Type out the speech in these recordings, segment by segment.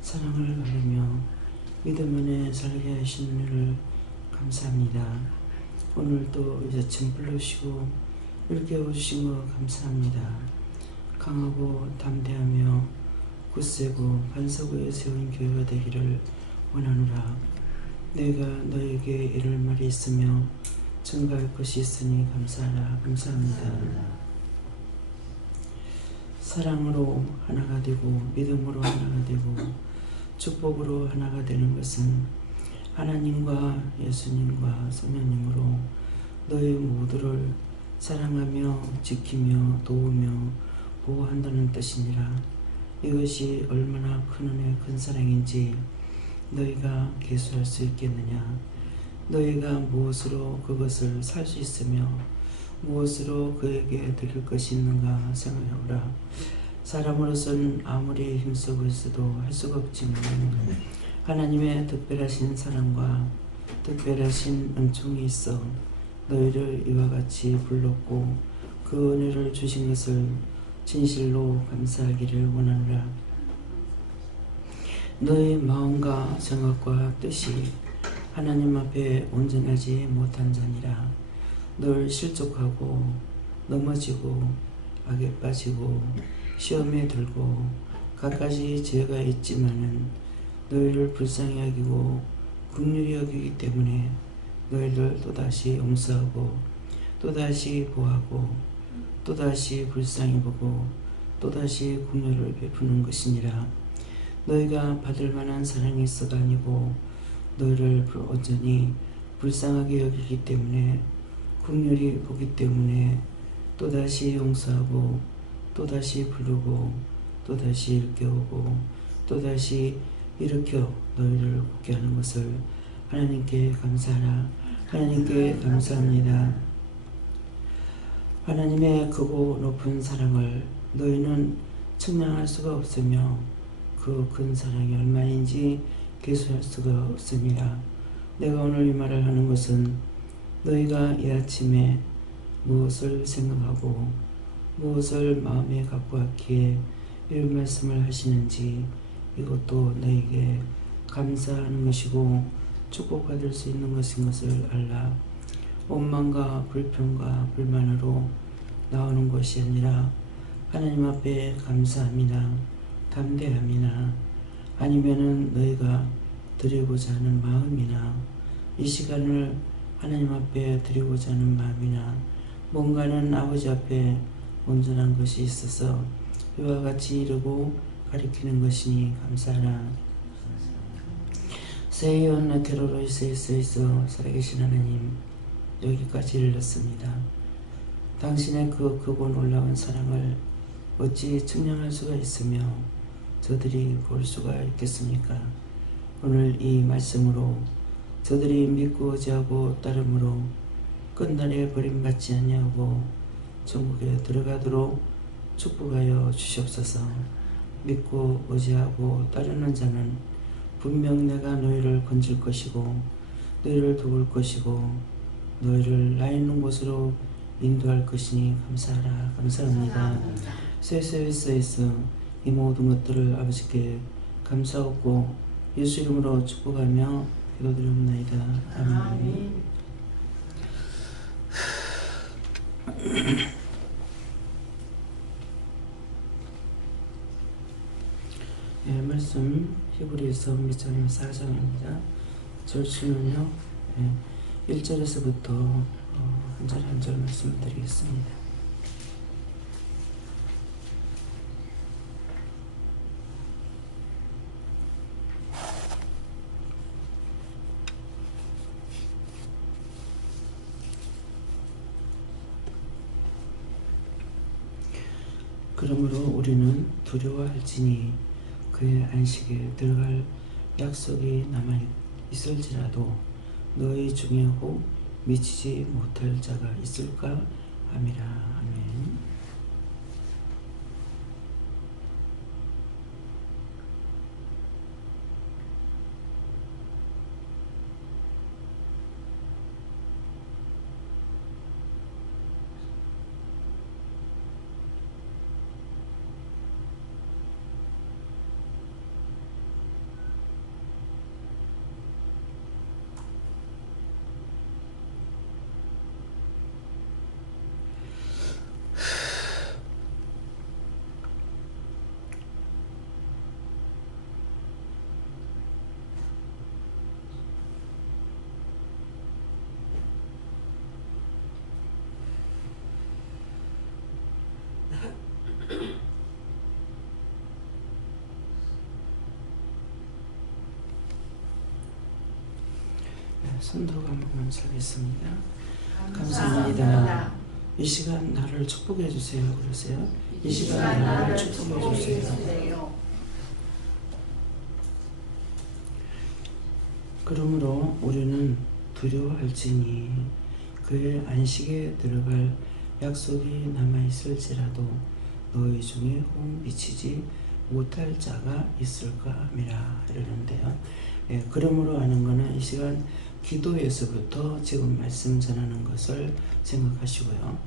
사랑을 바르며 믿음 안에 살게 하신 은혜를 감사합니다. 오늘도 이 아침 불러주시고 일깨워 주신 것 감사합니다. 강하고 담대하며 굳세고 반석 위에 세운 교회가 되기를 원하노라. 내가 너에게 이를 말이 있으며 증거할 것이 있으니 감사하라. 감사합니다. 사랑으로 하나가 되고 믿음으로 하나가 되고 축복으로 하나가 되는 것은 하나님과 예수님과 성령님으로 너희 모두를 사랑하며 지키며 도우며 보호한다는 뜻이니라. 이것이 얼마나 큰 은혜 큰 사랑인지 너희가 계수할 수 있겠느냐. 너희가 무엇으로 그것을 살 수 있으며 무엇으로 그에게 드릴 것이 있는가 생각해보라. 사람으로서는 아무리 힘쓰고 있어도 할 수가 없지만 하나님의 특별하신 사랑과 특별하신 은총이 있어 너희를 이와 같이 불렀고 그 은혜를 주신 것을 진실로 감사하기를 원하노라. 너희 마음과 생각과 뜻이 하나님 앞에 온전하지 못한 자니라. 늘 실족하고 넘어지고 악에 빠지고 시험에 들고 갖가지 죄가 있지만은 너희를 불쌍히 여기고 긍휼히 여기기 때문에 너희를 또다시 용서하고 또다시 보하고 또다시 불쌍히 보고 또다시 긍휼을 베푸는 것이니라. 너희가 받을 만한 사랑이 있어가 아니고 너희를 온전히 불쌍하게 여기기 때문에 긍휼히 보기 때문에 또다시 용서하고 또다시 부르고 또다시 일깨우고 또다시 일으켜 너희를 굳게 하는 것을 하나님께 감사하라. 하나님께 감사합니다. 하나님의 크고 높은 사랑을 너희는 측량할 수가 없으며 그 큰 사랑이 얼마인지 계수할 수가 없습니다. 내가 오늘 이 말을 하는 것은 너희가 이 아침에 무엇을 생각하고 무엇을 마음에 갖고 왔기에 이런 말씀을 하시는지 이것도 너에게 감사하는 것이고 축복받을 수 있는 것인 것을 알라. 원망과 불평과 불만으로 나오는 것이 아니라 하나님 앞에 감사함이나 담대함이나 아니면은 너희가 드리고자 하는 마음이나 이 시간을 하나님 앞에 드리고자 하는 마음이나 뭔가는 아버지 앞에 온전한 것이 있어서 이와 같이 이루고 가리키는 것이니 감사하라. 세이온 게로로이스에서 살아계신 하나님, 여기까지 이르렀습니다. 당신의 그 크고 놀라운 사랑을 어찌 측량할 수가 있으며 저들이 볼 수가 있겠습니까? 오늘 이 말씀으로 저들이 믿고 의지하고 따름으로 끝날에 버림받지 아니하고 천국에 들어가도록 축복하여 주시옵소서. 믿고 의지하고 따르는 자는 분명 내가 너희를 건질 것이고 너희를 도울 것이고 너희를 나 있는 곳으로 인도할 것이니 감사하라. 감사합니다. 세세에서 이 모든 것들을 아버지께 감사하고 예수 이름으로 축복하며 기도드립니다. 아멘. 네, 말씀 히브리서 밑장 4장입니다. 절수는요 1절에서부터 한 절 한 절 말씀을 드리겠습니다. 그러므로 우리는 두려워할지니 그의 안식에 들어갈 약속이 남아 있을지라도 너희 중에 혹 미치지 못할 자가 있을까 함이라. 아멘. 손들고 한번 감사하겠습니다. 감사합니다. 이 시간 나를 축복해 주세요. 그러세요. 이 시간 나를 축복해 주세요. 그러므로 우리는 두려워할지니 그의 안식에 들어갈 약속이 남아있을지라도 너희 중에 혹 미치지 못할 자가 있을까 함이라 이러는데요. 그러므로 하는 것은 이 시간 기도에서부터 지금 말씀 전하는 것을 생각하시고요.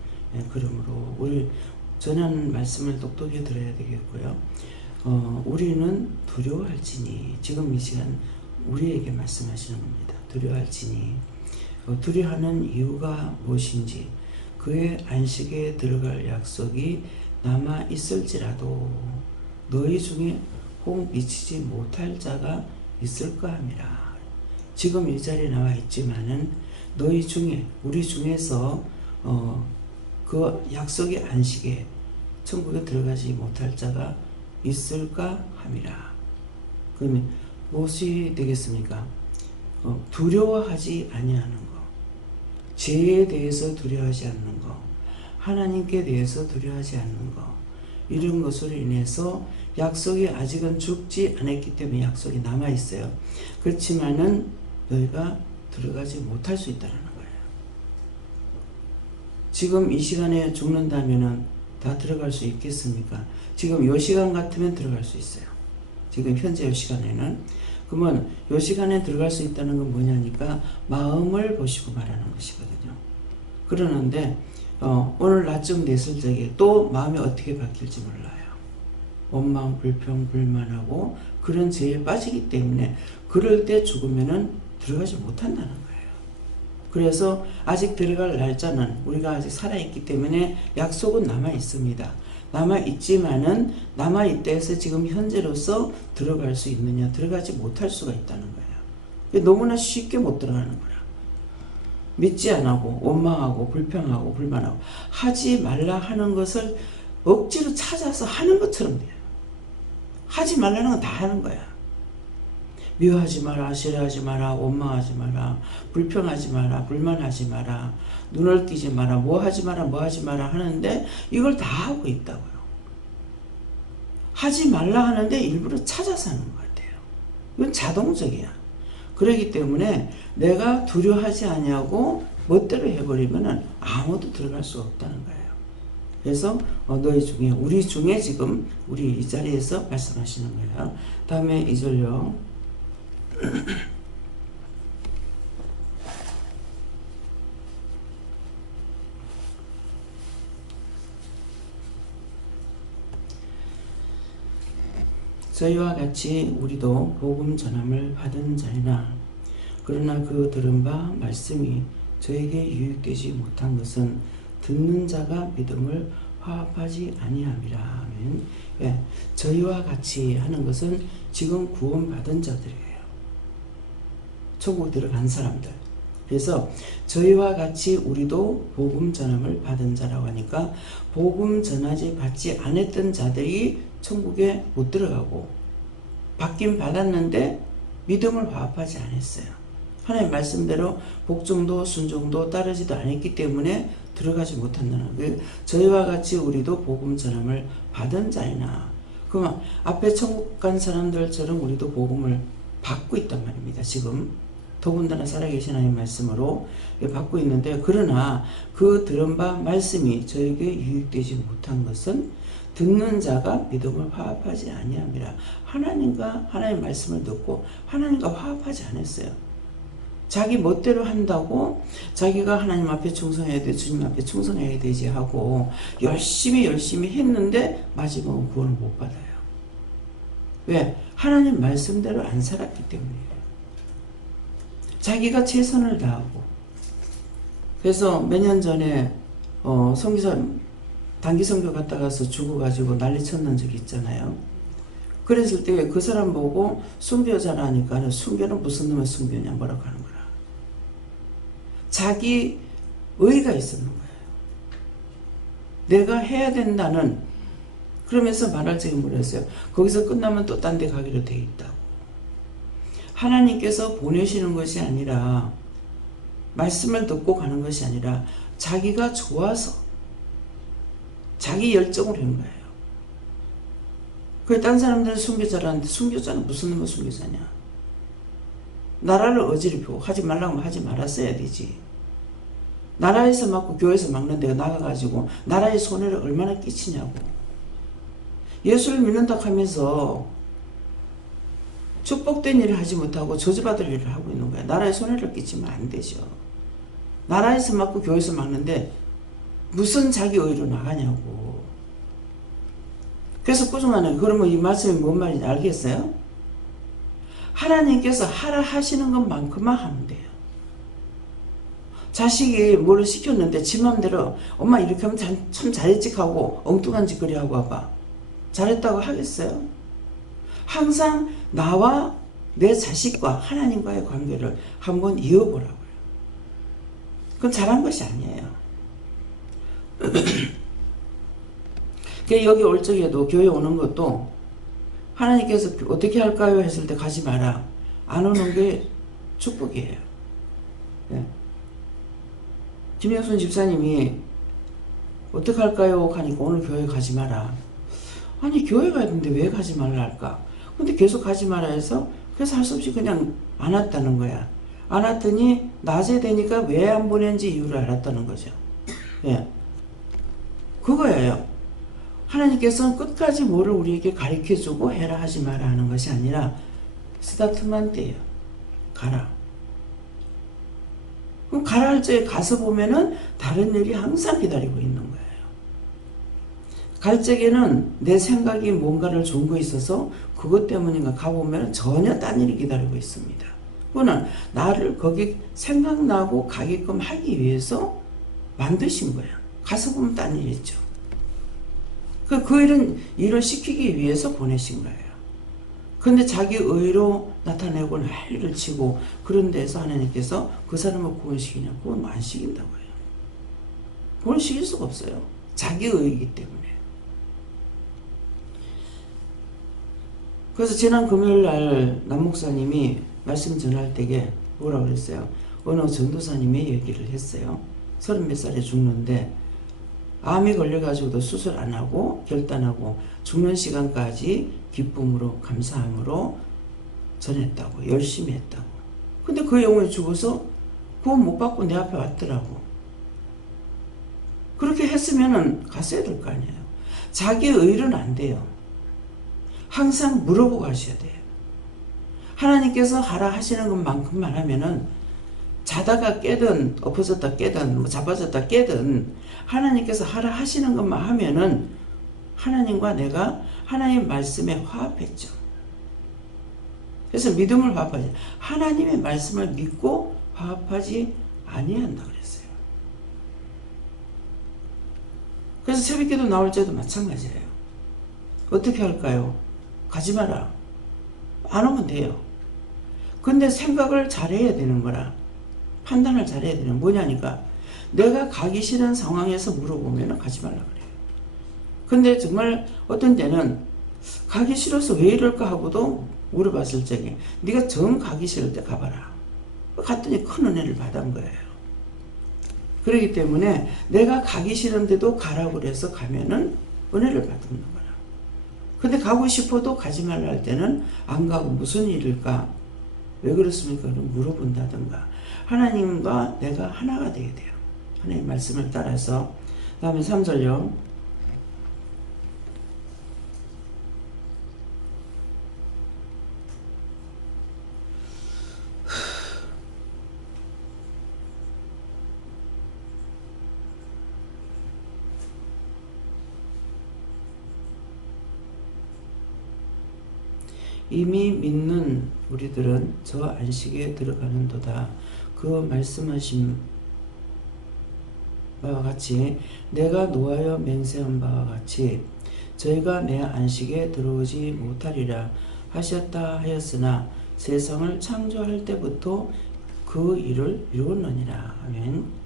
그러므로 우리 전하는 말씀을 똑똑히 들어야 되겠고요. 우리는 두려워할지니 지금 이 시간 우리에게 말씀하시는 겁니다. 두려워할지니 두려워하는 이유가 무엇인지 그의 안식에 들어갈 약속이 남아 있을지라도 너희 중에 혹 미치지 못할 자가 있을까 함이라. 지금 이 자리에 나와 있지만은 너희 중에 우리 중에서 그 약속의 안식에 천국에 들어가지 못할 자가 있을까 함이라. 그러면 무엇이 되겠습니까? 두려워하지 아니하는 것, 죄에 대해서 두려워하지 않는 것, 하나님께 대해서 두려워하지 않는 것, 이런 것으로 인해서 약속이 아직은 죽지 않았기 때문에 약속이 남아있어요. 그렇지만은 너희가 들어가지 못할 수 있다는 거예요. 지금 이 시간에 죽는다면은 다 들어갈 수 있겠습니까? 지금 이 시간 같으면 들어갈 수 있어요. 지금 현재 이 시간에는. 그러면 이 시간에 들어갈 수 있다는 건 뭐냐니까 마음을 보시고 말하는 것이거든요. 그러는데 오늘 낮쯤 됐을 적에 또 마음이 어떻게 바뀔지 몰라요. 원망, 불평, 불만하고 그런 죄에 빠지기 때문에 그럴 때 죽으면은 들어가지 못한다는 거예요. 그래서 아직 들어갈 날짜는 우리가 아직 살아있기 때문에 약속은 남아있습니다. 남아있지만은 남아있다 해서 지금 현재로서 들어갈 수 있느냐, 들어가지 못할 수가 있다는 거예요. 너무나 쉽게 못 들어가는 거야. 믿지 않고 원망하고 불평하고 불만하고 하지 말라 하는 것을 억지로 찾아서 하는 것처럼 돼요. 하지 말라는 건 다 하는 거야. 미워하지 마라, 싫어하지 마라, 원망하지 마라, 불평하지 마라, 불만하지 마라, 눈을 띄지 마라, 뭐 하지 마라, 뭐 하지 마라 하는데 이걸 다 하고 있다고요. 하지 말라 하는데 일부러 찾아서 하는 것 같아요. 이건 자동적이야. 그렇기 때문에 내가 두려워하지 아니하고 멋대로 해버리면 아무도 들어갈 수 없다는 거예요. 그래서 너희 중에 우리 중에 지금 우리 이 자리에서 말씀하시는 거예요. 다음에 2절요. 저희와 같이 우리도 복음 전함을 받은 자이나 그러나 그 들은 바 말씀이 저에게 유익되지 못한 것은 듣는 자가 믿음을 화합하지 아니함이라. 저희와 같이 하는 것은 지금 구원받은 자들이에요. 천국 들어간 사람들. 그래서 저희와 같이 우리도 복음 전함을 받은 자라고 하니까 복음 전하지 받지 않았던 자들이 천국에 못 들어가고 받긴 받았는데 믿음을 화합하지 않았어요. 하나님 말씀대로 복종도 순종도 따르지도 않았기 때문에 들어가지 못한다는 거예요. 저희와 같이 우리도 복음 전함을 받은 자이나 그러면 앞에 천국 간 사람들처럼 우리도 복음을 받고 있단 말입니다. 지금 더군다나 살아계신 하나님 말씀으로 받고 있는데 그러나 그 들은 바 말씀이 저에게 유익되지 못한 것은 듣는 자가 믿음을 화합하지 아니함이라. 하나님과 하나님의 말씀을 듣고 하나님과 화합하지 않았어요. 자기 멋대로 한다고 자기가 하나님 앞에 충성해야 돼, 주님 앞에 충성해야 되지 하고 열심히 했는데 마지막은 구원을 못 받아요. 왜? 하나님 말씀대로 안 살았기 때문이에요. 자기가 최선을 다하고. 그래서 몇 년 전에 선교사 단기 선교 갔다 가서 죽어가지고 난리 쳤는 적이 있잖아요. 그랬을 때 그 사람 보고 순교자라 하니까 순교는 무슨 놈의 순교냐 뭐라고 하는 거라. 자기 의가 있었는 거예요. 내가 해야 된다는 그러면서 말할 적이 뭐랬어요. 거기서 끝나면 또 딴 데 가기로 돼 있다고. 하나님께서 보내시는 것이 아니라 말씀을 듣고 가는 것이 아니라 자기가 좋아서 자기 열정으로 한 거예요. 딴 사람들은 순교자라는데 순교자는 무슨 놈의 순교자냐. 나라를 어지럽히고 하지 말라고 하면 하지 말았어야 되지. 나라에서 맞고 교회에서 막는 데가 나가가지고 나라의 손해를 얼마나 끼치냐고. 예수를 믿는다 하면서 축복된 일을 하지 못하고 저주받을 일을 하고 있는 거야. 나라의 손해를 끼치면 안 되죠. 나라에서 맞고 교회에서 막는데 무슨 자기 의로 나가냐고. 그래서 꾸중하는, 그러면 이 말씀이 뭔 말인지 알겠어요? 하나님께서 하라 하시는 것만큼만 하면 돼요. 자식이 뭐를 시켰는데 지 맘대로 엄마 이렇게 하면 참 잘했지 하고 엉뚱한 짓거리 하고 와봐. 잘했다고 하겠어요? 항상 나와 내 자식과 하나님과의 관계를 한번 이어보라고요. 그건 잘한 것이 아니에요. 여기 올 적에도 교회 오는 것도 하나님께서 어떻게 할까요? 했을 때 가지 마라. 안 오는 게 축복이에요. 네. 김영순 집사님이 어떻게 할까요? 하니까 오늘 교회 가지 마라. 아니 교회 가야 되는데 왜 가지 말라 할까? 근데 계속 가지 마라 해서 그래서 할 수 없이 그냥 안 왔다는 거야. 안 왔더니 낮에 되니까 왜 안 보낸지 이유를 알았다는 거죠. 예. 그거예요. 하나님께서는 끝까지 뭐를 우리에게 가르쳐주고 해라 하지 마라 하는 것이 아니라 스타트만 떼요. 가라. 그럼 가라 할 적에 가서 보면은 다른 일이 항상 기다리고 있는 거예요. 갈 적에는 내 생각이 뭔가를 준 거 있어서 그것 때문인가 가보면 전혀 딴 일이 기다리고 있습니다. 그거는 나를 거기 생각나고 가게끔 하기 위해서 만드신 거예요. 가서 보면 딴 일이 있죠. 그 일을 시키기 위해서 보내신 거예요. 근데 자기 의로 나타내고 난리를 치고 그런 데서 하나님께서 그 사람을 구원시키냐? 그건 안 시킨다고 해요. 그건 시킬 수가 없어요. 자기 의이기 때문에. 그래서 지난 금요일 날 남목사님이 말씀 전할 때에 뭐라고 그랬어요? 어느 전도사님의 얘기를 했어요. 30몇 살에 죽는데 암이 걸려가지고도 수술 안 하고 결단하고 죽는 시간까지 기쁨으로 감사함으로 전했다고. 열심히 했다고. 근데 그 영혼이 죽어서 구원 못 받고 내 앞에 왔더라고. 그렇게 했으면은 갔어야 될 거 아니에요. 자기 의는 안 돼요. 항상 물어보고 하셔야 돼요. 하나님께서 하라 하시는 것만큼만 하면은 자다가 깨든 엎어졌다 깨든 뭐 잡아졌다 깨든 하나님께서 하라 하시는 것만 하면은 하나님과 내가 하나님 말씀에 화합했죠. 그래서 믿음을 화합하지. 하나님의 말씀을 믿고 화합하지 아니한다 그랬어요. 그래서 새벽기도 나올 때도 마찬가지예요. 어떻게 할까요? 가지 마라. 안 오면 돼요. 근데 생각을 잘해야 되는 거라. 판단을 잘해야 되는 뭐냐니까 내가 가기 싫은 상황에서 물어보면 가지 말라 그래요. 근데 정말 어떤 때는 가기 싫어서 왜 이럴까 하고도 물어봤을 적에 네가 정 가기 싫을 때 가봐라. 갔더니 큰 은혜를 받은 거예요. 그렇기 때문에 내가 가기 싫은데도 가라고 그래서 가면은 은혜를 받는 거라. 근데 가고 싶어도 가지 말라 할 때는 안 가고 무슨 일일까? 왜 그렇습니까? 그럼 물어본다든가. 하나님과 내가 하나가 되어야 돼요. 하나님 말씀을 따라서. 그 다음에 3절요. 이미 믿는 우리들은 저 안식에 들어가는도다. 그 말씀하신 바와 같이 내가 노하여 맹세한 바와 같이 저희가 내 안식에 들어오지 못하리라 하셨다 하였으나 세상을 창조할 때부터 그 일을 이루었느니라. 아멘.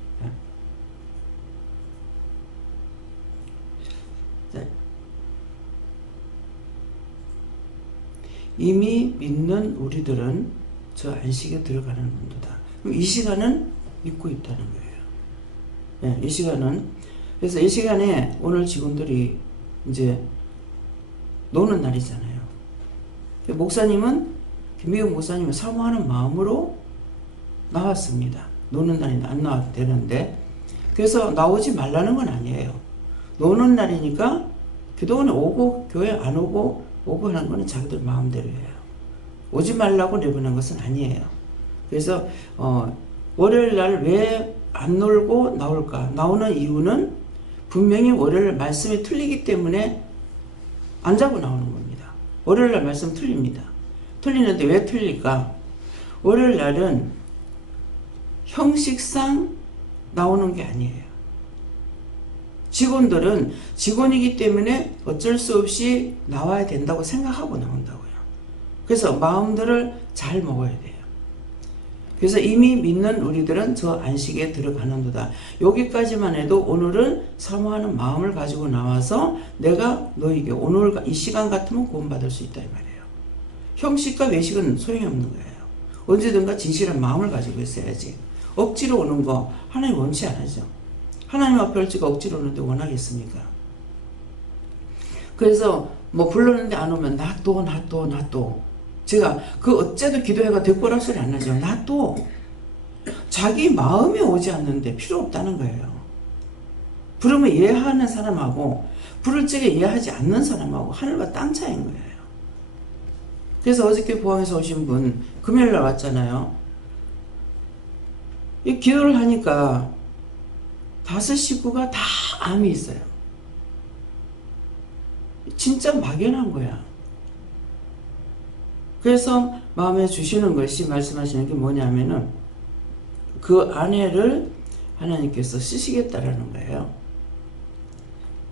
이미 믿는 우리들은 저 안식에 들어가는 문도다. 그럼 이 시간은 믿고 있다는 거예요. 이 시간은, 그래서 이 시간에 오늘 직원들이 이제 노는 날이잖아요. 목사님은, 김미경 목사님은 사모하는 마음으로 나왔습니다. 노는 날인데 안 나와도 되는데, 그래서 나오지 말라는 건 아니에요. 노는 날이니까 기도원에 오고 교회 안 오고 하는 거는 자기들 마음대로예요. 오지 말라고 내보낸 것은 아니에요. 그래서 월요일 날 왜 안 놀고 나올까? 나오는 이유는 분명히 월요일 말씀이 틀리기 때문에 안 자고 나오는 겁니다. 월요일 날 말씀 틀립니다. 틀리는데 왜 틀릴까? 월요일 날은 형식상 나오는 게 아니에요. 직원들은 직원이기 때문에 어쩔 수 없이 나와야 된다고 생각하고 나온다고요. 그래서 마음들을 잘 먹어야 돼요. 그래서 이미 믿는 우리들은 저 안식에 들어가는도다. 여기까지만 해도 오늘은 사모하는 마음을 가지고 나와서 내가 너에게 오늘 이 시간 같으면 구원받을 수 있다 이 말이에요. 형식과 외식은 소용이 없는 거예요. 언제든가 진실한 마음을 가지고 있어야지. 억지로 오는 거 하나님 원치 않으죠. 하나님 앞에 올 지가 억지로 오는데 원하겠습니까? 그래서 뭐 불렀는데 안 오면 놔둬. 제가 그 어째도 기도회가 됐고란 소리 안 나죠. 놔둬. 자기 마음이 오지 않는데 필요 없다는 거예요. 부르면 이해하는 사람하고 부를 적에 이해하지 않는 사람하고 하늘과 땅 차이인 거예요. 그래서 어저께 포항에서 오신 분 금요일날 왔잖아요. 이 기도를 하니까 5 식구가 다 암이 있어요. 진짜 막연한 거야. 그래서 마음에 주시는 것이 말씀하시는 게 뭐냐면은 그 아내를 하나님께서 쓰시겠다라는 거예요.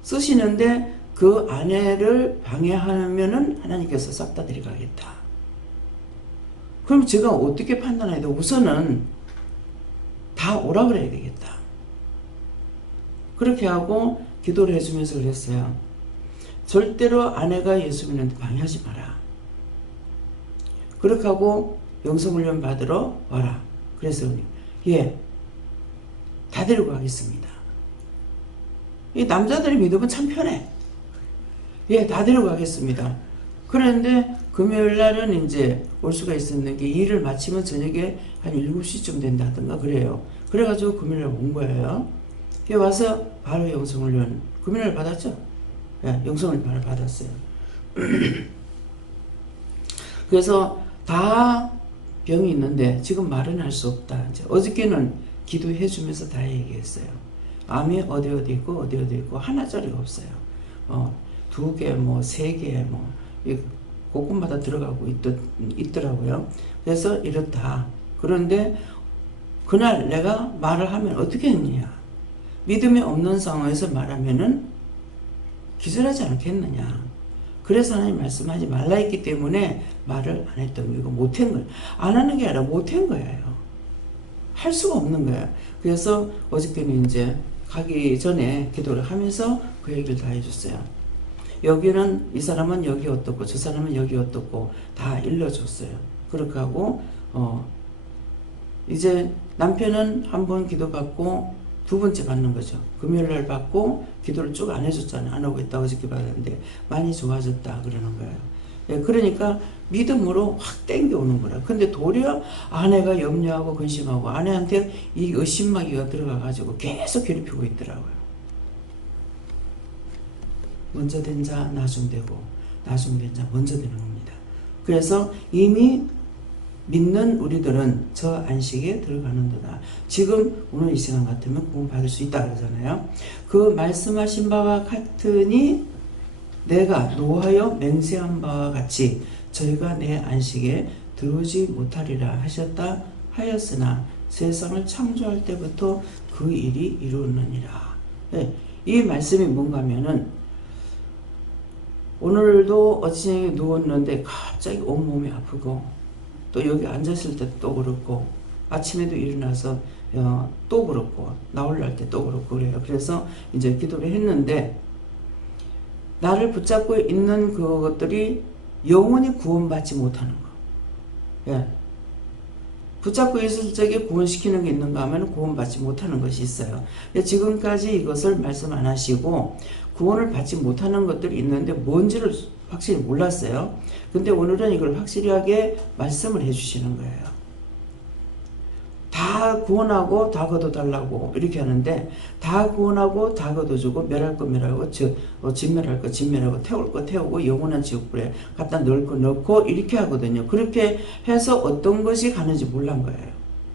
쓰시는데 그 아내를 방해하면은 하나님께서 싹 다 데려가겠다. 그럼 제가 어떻게 판단해야 돼? 우선은 다 오라 그래야 되겠다. 그렇게 하고 기도를 해주면서 그랬어요. 절대로 아내가 예수 믿는데 방해하지 마라. 그렇게 하고 영성훈련 받으러 와라. 그래서 예, 다 데리고 가겠습니다. 이 남자들이 믿으면 참 편해. 예, 다 데리고 가겠습니다. 그런데 금요일 날은 이제 올 수가 있었는 게 일을 마치면 저녁에 한 7시쯤 된다든가 그래요. 그래가지고 금요일 날 온 거예요. 와서 바로 영성훈련 금요일 날 받았죠. 예, 영성훈련 바로 받았어요. 그래서 다 병이 있는데 지금 말은 할 수 없다. 이제 어저께는 기도해 주면서 다 얘기했어요. 암이 어디 있고 어디 있고 하나짜리가 없어요. 2개 뭐 3개 뭐 곳곳마다 들어가고 있더라고요. 그래서 이렇다. 그런데 그날 내가 말을 하면 어떻게 했느냐. 믿음이 없는 상황에서 말하면은 기절하지 않겠느냐. 그래서 하나님 말씀하지 말라 했기 때문에 말을 안 했던 거예요. 이거 못한 거예요. 안 하는 게 아니라 못한 거예요. 할 수가 없는 거예요. 그래서 어저께는 이제 가기 전에 기도를 하면서 그 얘기를 다 해줬어요. 여기는 이 사람은 여기 어떻고 저 사람은 여기 어떻고 다 일러줬어요. 그렇게 하고 이제 남편은 한 번 기도받고 2번째 받는 거죠. 금요일날 받고 기도를 쭉 안 해줬잖아요. 안 하고 있다고 어저께 받았는데 많이 좋아졌다 그러는 거예요. 예, 그러니까 믿음으로 확 땡겨오는 거라. 근데 도리어 아내가 염려하고 근심하고 아내한테 이 의심마귀가 들어가가지고 계속 괴롭히고 있더라고요. 먼저 된 자 나중 되고 나중 된 자 먼저 되는 겁니다. 그래서 이미 믿는 우리들은 저 안식에 들어가는도다. 지금 오늘 이 시간 같으면 구원받을 수 있다 그러잖아요. 그 말씀하신 바와 같으니 내가 노하여 맹세한 바와 같이 저희가 내 안식에 들어오지 못하리라 하셨다 하였으나 세상을 창조할 때부터 그 일이 이루어지느니라. 네, 이 말씀이 뭔가 하면은 오늘도 어찌 누웠는데 갑자기 온몸이 아프고 또 여기 앉았을 때 또 그렇고 아침에도 일어나서 또 그렇고 나올랄 때 또 그렇고 그래요. 그래서 이제 기도를 했는데 나를 붙잡고 있는 그것들이 영원히 구원받지 못하는 거. 예. 붙잡고 있을 적에 구원시키는 게 있는가 하면 구원받지 못하는 것이 있어요. 지금까지 이것을 말씀 안 하시고 구원을 받지 못하는 것들이 있는데 뭔지를 확실히 몰랐어요. 근데 오늘은 이걸 확실하게 말씀을 해주시는 거예요. 다 구원하고 다 거둬달라고 이렇게 하는데, 다 구원하고 다 거둬주고 멸할 거 멸하고 진멸할 거 진멸하고 태울 거 태우고 영원한 지옥불에 갖다 넣을 거 넣고 이렇게 하거든요. 그렇게 해서 어떤 것이 가는지 몰란 거예요.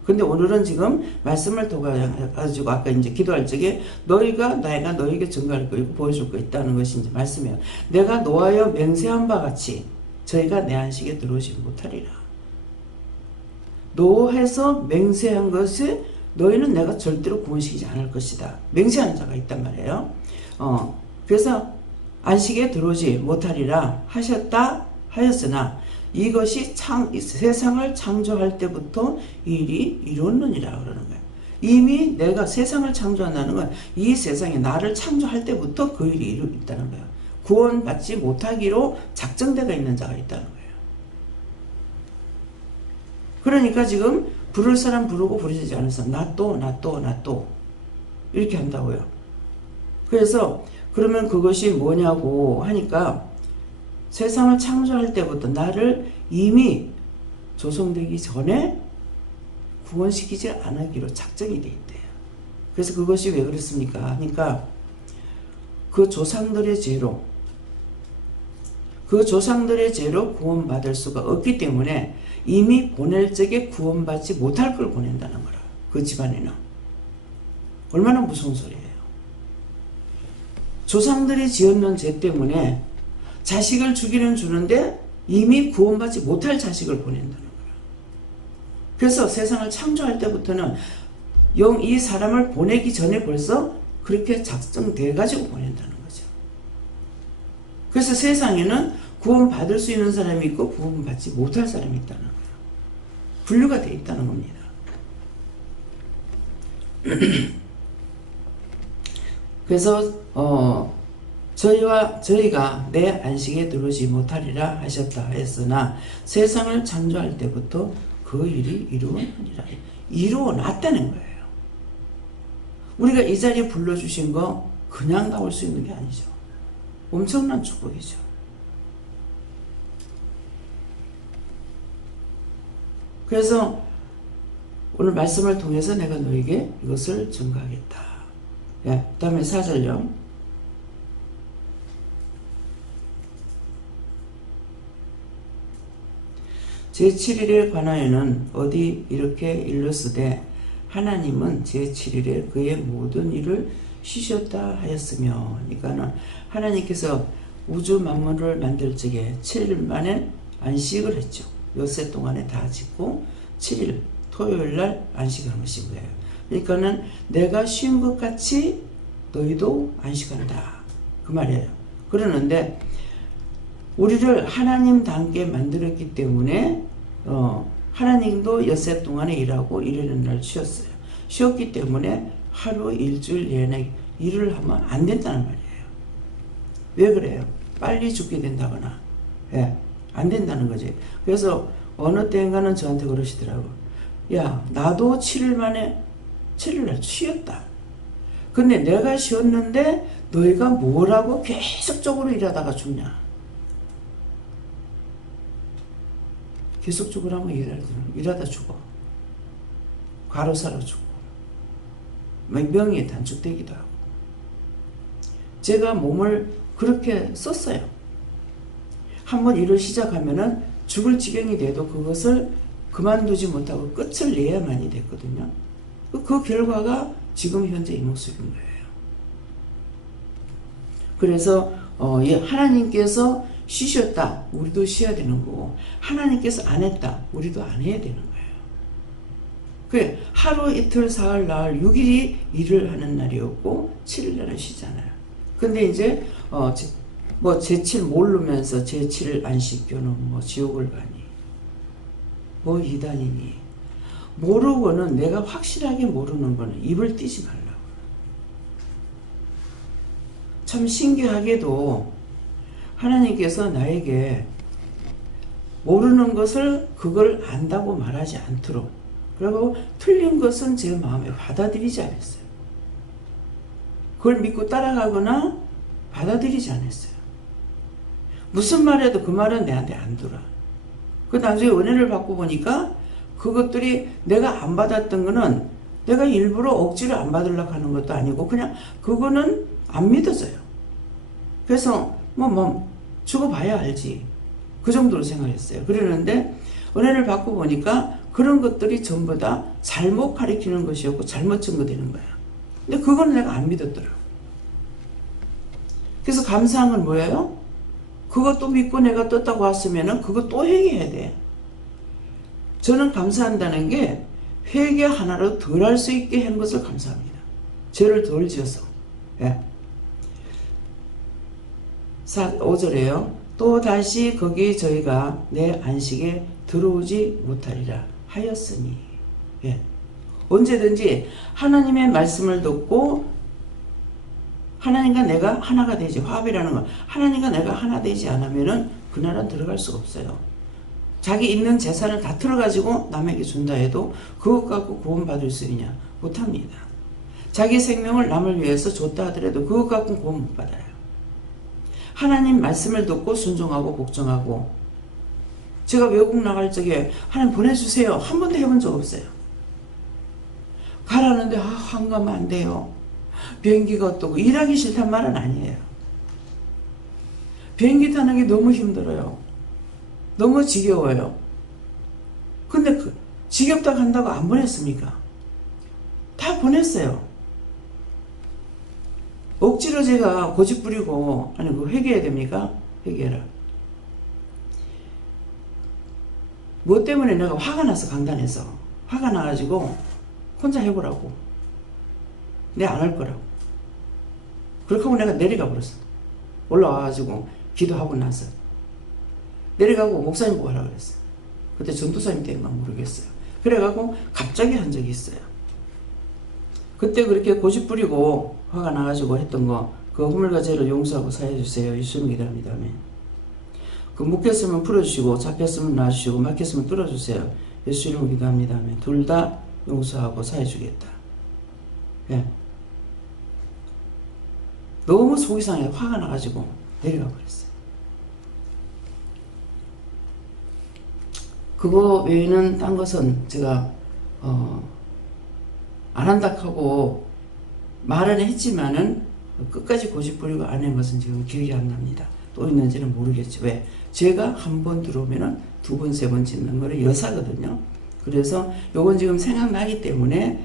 근데 오늘은 지금 말씀을 통해가지고 아까 이제 기도할 적에 내가 너에게 증거할 거 있고 보여줄 거 있다는 것이 이제 말씀이에요. 내가 노하여 맹세한 바 같이 저희가 내 안식에 들어오지 못하리라. 노해서 맹세한 것이 너희는 내가 절대로 구원시키지 않을 것이다. 맹세하는 자가 있단 말이에요. 그래서 안식에 들어오지 못하리라 하였으나 이것이 세상을 창조할 때부터 이 일이 이루었느니라 그러는 거예요. 이미 내가 세상을 창조한다는 건 이 세상에 나를 창조할 때부터 그 일이 있다는 거예요. 구원받지 못하기로 작정되어 있는 자가 있다는 거예요. 그러니까 지금 부를 사람 부르고 부르지 않을 사람 나 또 이렇게 한다고요. 그래서 그러면 그것이 뭐냐고 하니까 세상을 창조할 때부터 나를 이미 조성되기 전에 구원시키지 않기로 작정이 돼 있대요. 그래서 그것이 왜 그렇습니까? 하니까 그 조상들의 죄로 구원받을 수가 없기 때문에 이미 보낼 적에 구원받지 못할 걸 보낸다는 거라. 그 집안에는. 얼마나 무서운 소리예요. 조상들이 지었는 죄 때문에 자식을 주기는 주는데 이미 구원받지 못할 자식을 보낸다는 거야. 그래서 세상을 창조할 때부터는 이 사람을 보내기 전에 벌써 그렇게 작정돼 가지고 보낸다는 거죠. 그래서 세상에는 구원받을 수 있는 사람이 있고 구원받지 못할 사람이 있다는 거예요. 분류가 되어 있다는 겁니다. 그래서 저희가 내 안식에 들어오지 못하리라 하셨다 했으나 세상을 창조할 때부터 그 일이 이루어지니라. 이루어놨다는 거예요. 우리가 이 자리에 불러주신 거 그냥 나올 수 있는 게 아니죠. 엄청난 축복이죠. 그래서 오늘 말씀을 통해서 내가 너에게 이것을 증거하겠다. 예, 그 다음에 4절요. 제7일에 관하여는 어디 이렇게 일렀으되 하나님은 제7일에 그의 모든 일을 쉬셨다 하였으며, 그러니까는 하나님께서 우주 만물을 만들 적에 7일 만에 안식을 했죠. 엿새 동안에 다 짓고 7일 토요일날 안식하는 것인 거예요. 그러니까는 내가 쉰 것 같이 너희도 안식한다 그 말이에요. 그러는데 우리를 하나님답게 만들었기 때문에 하나님도 엿새 동안에 일하고 일하는 날 쉬었어요. 쉬었기 때문에 하루 일주일 내내 일을 하면 안 된다는 말이에요. 왜 그래요? 빨리 죽게 된다거나 안 된다는 거지. 그래서 어느 때인가는 저한테 그러시더라고. 야, 나도 7일 만에 7일날 쉬었다. 근데 내가 쉬었는데 너희가 뭐라고 계속적으로 일하다가 죽냐. 계속적으로 하면 일하다 죽어. 과로사로 죽고 명예에 단축되기도 하고. 제가 몸을 그렇게 썼어요. 한번 일을 시작하면은 죽을 지경이 돼도 그것을 그만두지 못하고 끝을 내야만이 됐거든요. 그 결과가 지금 현재 이 모습인 거예요. 그래서 하나님께서 쉬셨다. 우리도 쉬어야 되는 거고, 하나님께서 안 했다. 우리도 안 해야 되는 거예요. 그래, 하루 이틀 사흘 나흘 6일이 일을 하는 날이었고 7일날은 쉬잖아요. 근데 이제 제7 모르면서 제7일 안식교는 지옥을 가니 이단이니 모르고는, 내가 확실하게 모르는 거는 입을 띄지 말라고. 참 신기하게도 하나님께서 나에게 모르는 것을 그걸 안다고 말하지 않도록 그리고 틀린 것은 제 마음에 받아들이지 않았어요. 그걸 믿고 따라가거나 받아들이지 않았어요. 무슨 말해도 그 말은 내한테 안 들어. 그 나중에 은혜를 받고 보니까 그것들이 내가 안 받았던 거는 내가 일부러 억지로 안 받으려고 하는 것도 아니고 그냥 그거는 안 믿어져요. 그래서 죽어봐야 알지. 그 정도로 생각했어요. 그러는데 은혜를 받고 보니까 그런 것들이 전부 다 잘못 가리키는 것이었고 잘못 증거되는 거야. 근데 그건 내가 안 믿었더라고. 그래서 감사한 건 뭐예요? 그것도 믿고 내가 떴다고 왔으면은 그거 또 회개해야 돼. 저는 감사한다는 게 회개 하나로 덜 할 수 있게 한 것을 감사합니다. 죄를 덜 지어서. 예. 5절에요. 또 다시 거기 저희가 내 안식에 들어오지 못하리라 하였으니. 예. 언제든지 하나님의 말씀을 듣고 하나님과 내가 하나가 되지, 화합이라는 건 하나님과 내가 하나 되지 않으면은 그 나라는 들어갈 수가 없어요. 자기 있는 재산을 다 틀어가지고 남에게 준다 해도 그것 갖고 구원받을 수 있냐? 못합니다. 자기 생명을 남을 위해서 줬다 하더라도 그것 갖고 구원 못 받아요. 하나님 말씀을 듣고 순종하고 복종하고, 제가 외국 나갈 적에 하나님 보내주세요 한 번도 해본 적 없어요. 가라는데 안 가면 안 돼요. 비행기가 어떠고, 일하기 싫단 말은 아니에요. 비행기 타는 게 너무 힘들어요. 너무 지겨워요. 근데 지겹다 간다고 안 보냈습니까? 다 보냈어요. 억지로 제가 고집 부리고, 아니 그 회개해야 됩니까? 회개해라. 뭐 때문에 내가 화가 나서 강단해서 화가 나가지고 혼자 해보라고. 내가 안 할 거라고. 그렇게 하고 내가 내려가 버렸어. 올라와가지고 기도하고 나서 내려가고 목사님 보고 하라고 그랬어요. 그때 전도사님 때문에 모르겠어요. 그래가지고 갑자기 한 적이 있어요. 그때 그렇게 고집 부리고 화가 나가지고 했던 거, 그 허물과 죄를 용서하고 사해주세요. 예수님 기도합니다. 그 묶였으면 풀어주시고, 잡혔으면 놔주시고, 막혔으면 뚫어주세요. 예수님 기도합니다. 둘 다 용서하고 사해주겠다. 예. 너무 속이 상해 화가 나가지고 내려가 버렸어요. 그거 외에는 딴 것은 제가 안 한다 하고 말은 했지만은 끝까지 고집 부리고 안 한 것은 지금 기억이 안 납니다. 또 있는지는 모르겠죠. 왜? 제가 한 번 들어오면은 두 번, 세 번 짓는 거를 여사거든요. 그래서 요건 지금 생각나기 때문에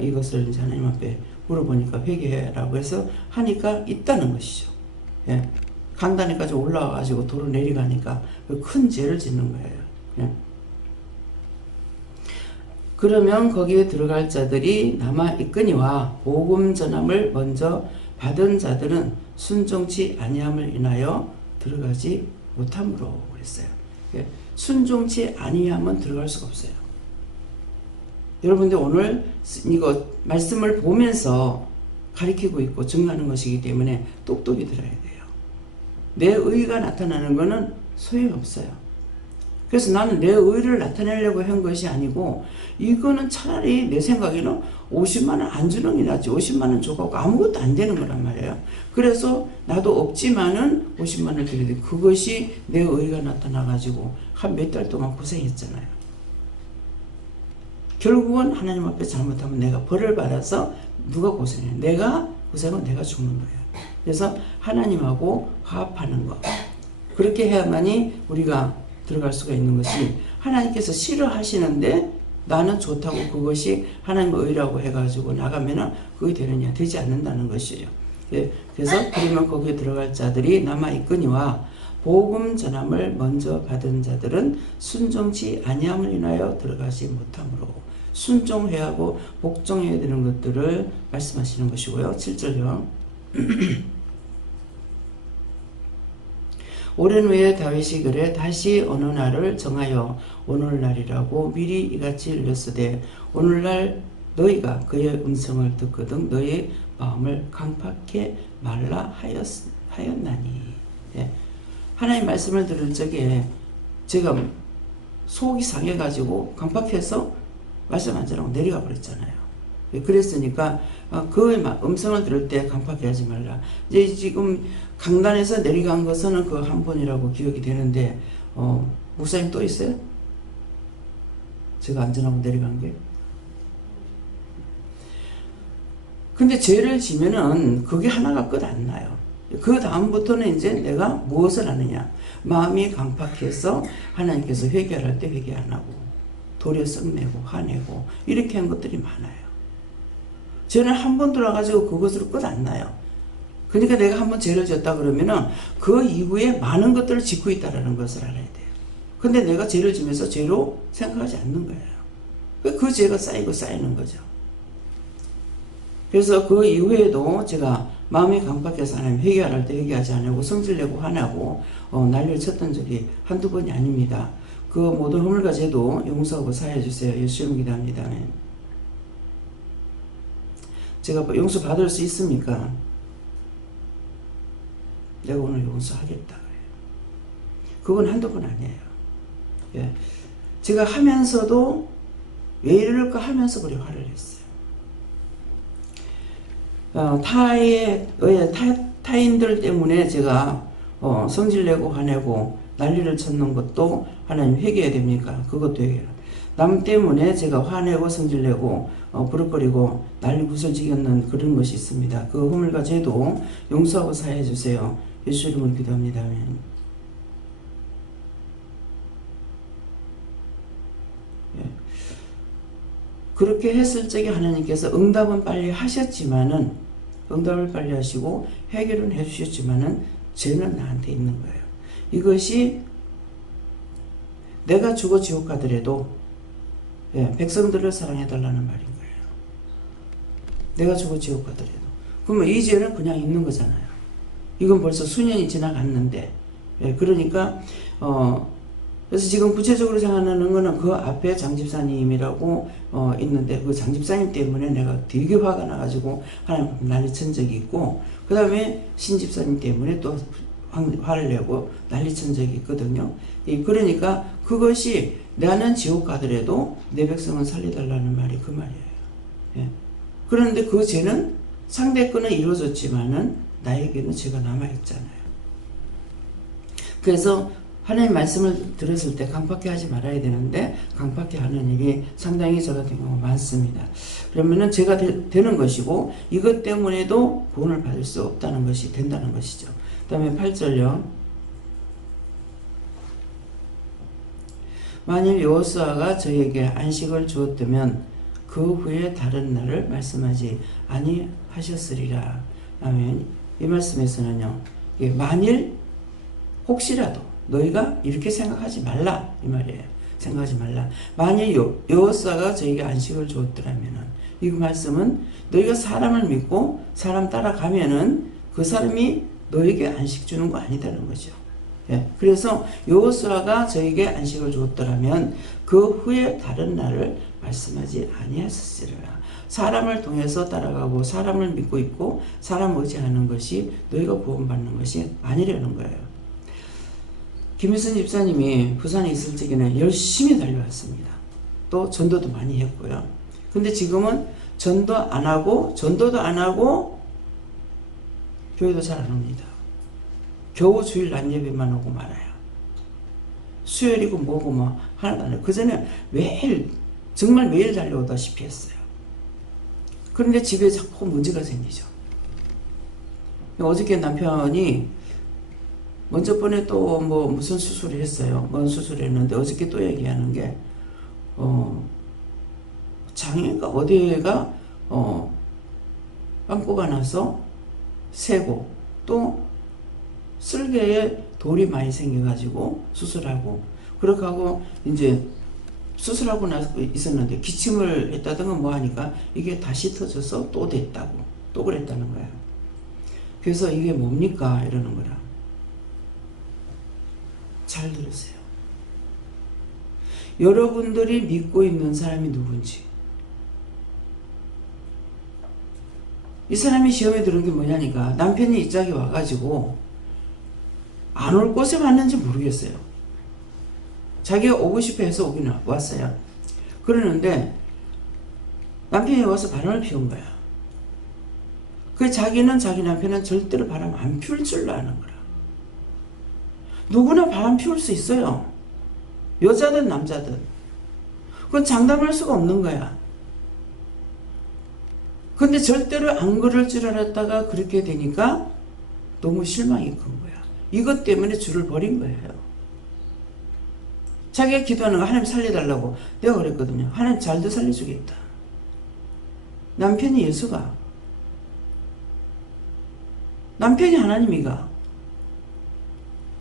이것을 이제 하나님 앞에 물어보니까 회개해라고 해서 하니까 있다는 것이죠. 예. 강단에까지 올라와가지고 도로 내려가니까 큰 죄를 짓는 거예요. 예. 그러면 거기에 들어갈 자들이 남아 있거니와 복음 전함을 먼저 받은 자들은 순종치 아니함을 인하여 들어가지 못함으로 그랬어요. 예. 순종치 아니함은 들어갈 수가 없어요. 여러분들 오늘 이거 말씀을 보면서 가리키고 있고 증거하는 것이기 때문에 똑똑히 들어야 돼요. 내 의가 나타나는 것은 소용없어요. 그래서 나는 내 의를 나타내려고 한 것이 아니고, 이거는 차라리 내 생각에는 50만 원 안 주는 게 낫지. 50만 원 줘갖고 아무것도 안 되는 거란 말이에요. 그래서 나도 없지만은 50만 원을 드려야 돼. 그것이 내 의가 나타나가지고 한 몇 달 동안 고생했잖아요. 결국은 하나님 앞에 잘못하면 내가 벌을 받아서 누가 고생해? 내가 고생은 내가 죽는 거예요. 그래서 하나님하고 화합하는 거, 그렇게 해야만이 우리가 들어갈 수가 있는 것이, 하나님께서 싫어하시는데 나는 좋다고 그것이 하나님의 의라고 해가지고 나가면은 그게 되느냐? 되지 않는다는 것이에요. 그래서 그러면 거기에 들어갈 자들이 남아있거니와 복음 전함을 먼저 받은 자들은 순종치 아니함을 인하여 들어가지 못함으로, 순종해야 하고 복종해야 되는 것들을 말씀하시는 것이고요. 7절요. 오랜 후에 다윗이 그래 다시 어느 날을 정하여 오늘날이라고 미리 이같이 일렀으되, 오늘날 너희가 그의 음성을 듣거든 너희 마음을 강팍해 말라 하였나니. 예. 하나님 말씀을 들을 적에 제가 속이 상해가지고 강팍해서 말씀 안 전하고 내려가 버렸잖아요. 그랬으니까 그 음성을 들을 때 강팍해하지 말라. 이제 지금 강단에서 내려간 것은 그 한 번이라고 기억이 되는데 목사님 또 있어요? 제가 안 전하고 내려간 게. 근데 죄를 지면은 그게 하나가 끝 안 나요. 그 다음부터는 이제 내가 무엇을 하느냐. 마음이 강팍해서 하나님께서 회개할 때 회개 안 하고 도리어 썩내고 화내고 이렇게 한 것들이 많아요. 죄는 한 번 들어가지고 그것으로 끝 안 나요. 그러니까 내가 한 번 죄를 졌다 그러면은 그 이후에 많은 것들을 짓고 있다는 것을 알아야 돼요. 근데 내가 죄를 지면서 죄로 생각하지 않는 거예요. 그 죄가 쌓이고 쌓이는 거죠. 그래서 그 이후에도 제가 마음이 강팍해서 하나님 회개할 때 회개하지 않고 성질내고 화나고 난리를 쳤던 적이 한두 번이 아닙니다. 그 모든 허물과 죄도 용서하고 사해 주세요. 예수님 기도합니다. 제가 용서 받을 수 있습니까? 내가 오늘 용서하겠다. 그건 한두 번 아니에요. 예. 제가 하면서도 왜 이럴까 하면서 그래 화를 냈어요. 타인들 때문에 제가 성질내고 화내고 난리를 쳤는 것도 하나님 회개해야 됩니까? 그것도 회개해요. 남 때문에 제가 화내고 성질내고 부르거리고 난리 구슬지겼는 그런 것이 있습니다. 그 허물과 죄도 용서하고 사해 주세요. 예수 이름으로 기도합니다. 아멘. 예. 그렇게 했을 적에 하나님께서 응답은 빨리 하셨지만은 응답을 빨리 하시고 해결은 해주셨지만은 죄는 나한테 있는 거예요. 이것이 내가 죽어 지옥 가더라도 백성들을 사랑해달라는 말인 거예요. 내가 죽어 지옥 가더라도. 그러면 이 죄는 그냥 있는 거잖아요. 이건 벌써 수년이 지나갔는데 그러니까 그래서 지금 구체적으로 생각하는 거는 그 앞에 장집사님이라고 있는데 그 장집사님 때문에 내가 되게 화가 나가지고 하나님 난리친 적이 있고 그 다음에 신집사님 때문에 또 화를 내고 난리친 적이 있거든요. 그러니까 그것이 나는 지옥 가더라도 내 백성은 살려달라는 말이 그 말이에요. 그런데 그 죄는 상대 거는 이루어졌지만은 나에게는 죄가 남아있잖아요. 그래서 하나님 말씀을 들었을 때 강팍해 하지 말아야 되는데 강팍해 하는 일이 상당히 저 같은 경우 많습니다. 그러면은 죄가 되는 것이고 이것 때문에도 구원을 받을 수 없다는 것이 된다는 것이죠. 그 다음에 8절요. 만일 여호수아가 저에게 안식을 주었다면 그 후에 다른 날을 말씀하지 아니하셨으리라. 아멘. 이 말씀에서는요. 만일 혹시라도 너희가 이렇게 생각하지 말라 이 말이에요. 생각하지 말라. 만일 여호수아가 저에게 안식을 주었더라면은 이 말씀은 너희가 사람을 믿고 사람 따라가면은 그 사람이 너에게 안식 주는 거 아니다는 거죠. 그래서 여호수아가 저에게 안식을 주었더라면 그 후에 다른 날을 말씀하지 아니하셨으리라. 사람을 통해서 따라가고 사람을 믿고 있고 사람 의지하는 것이 너희가 구원받는 것이 아니라는 거예요. 김일선 집사님이 부산에 있을 적에는 열심히 달려왔습니다. 또 전도도 많이 했고요. 근데 지금은 전도도 안 하고 교회도 잘 안 옵니다. 겨우 주일 낮 예배만 오고 말아요. 수요일이고 뭐고 뭐 하나도 안 해요. 그 전에 매일 정말 매일 달려오다시피 했어요. 그런데 집에 자꾸 문제가 생기죠. 어저께 남편이 먼저 번에 또 뭐 무슨 수술을 했어요. 뭔 수술을 했는데 어저께 또 얘기하는 게 장애가 어디가 빵꾸가 나서 새고 또 쓸개에 돌이 많이 생겨가지고 수술하고 그렇게 하고 이제 수술하고 나서 있었는데 기침을 했다든가 뭐 하니까 이게 다시 터져서 또 됐다고 또 그랬다는 거예요. 그래서 이게 뭡니까 이러는 거라. 잘 들으세요. 여러분들이 믿고 있는 사람이 누군지, 이 사람이 시험에 들은 게 뭐냐니까 남편이 이 짝이 와가지고 안 올 곳에 왔는지 모르겠어요. 자기가 오고 싶어 해서 오긴 왔어요. 그러는데 남편이 와서 바람을 피운 거야. 그 자기는 자기 남편은 절대로 바람 안 피울 줄로 아는 거라. 누구나 바람 피울 수 있어요. 여자든 남자든. 그건 장담할 수가 없는 거야. 근데 절대로 안 그럴 줄 알았다가 그렇게 되니까 너무 실망이 큰 거야. 이것 때문에 주를 버린 거예요. 자기가 기도하는 거 하나님 살려달라고 내가 그랬거든요. 하나님 잘도 살려주겠다. 남편이 예수가. 남편이 하나님이가.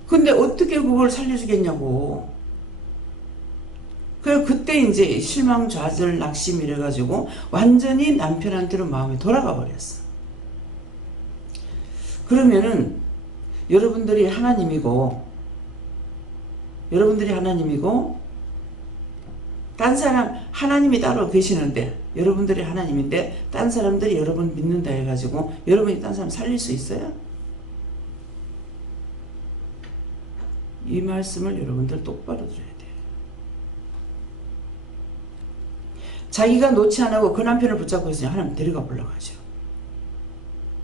근데 어떻게 그걸 살려주겠냐고. 그래서 그때 이제 실망, 좌절, 낙심 이래가지고 완전히 남편한테로 마음이 돌아가 버렸어. 그러면은 여러분들이 하나님이고 딴 사람 하나님이 따로 계시는데 여러분들이 하나님인데 딴 사람들이 여러분 믿는다 해가지고 여러분이 딴 사람 살릴 수 있어요? 이 말씀을 여러분들 똑바로 들어야 돼요. 자기가 놓지 안 하고 그 남편을 붙잡고 있으니 하나님 데려가 보려고 하죠.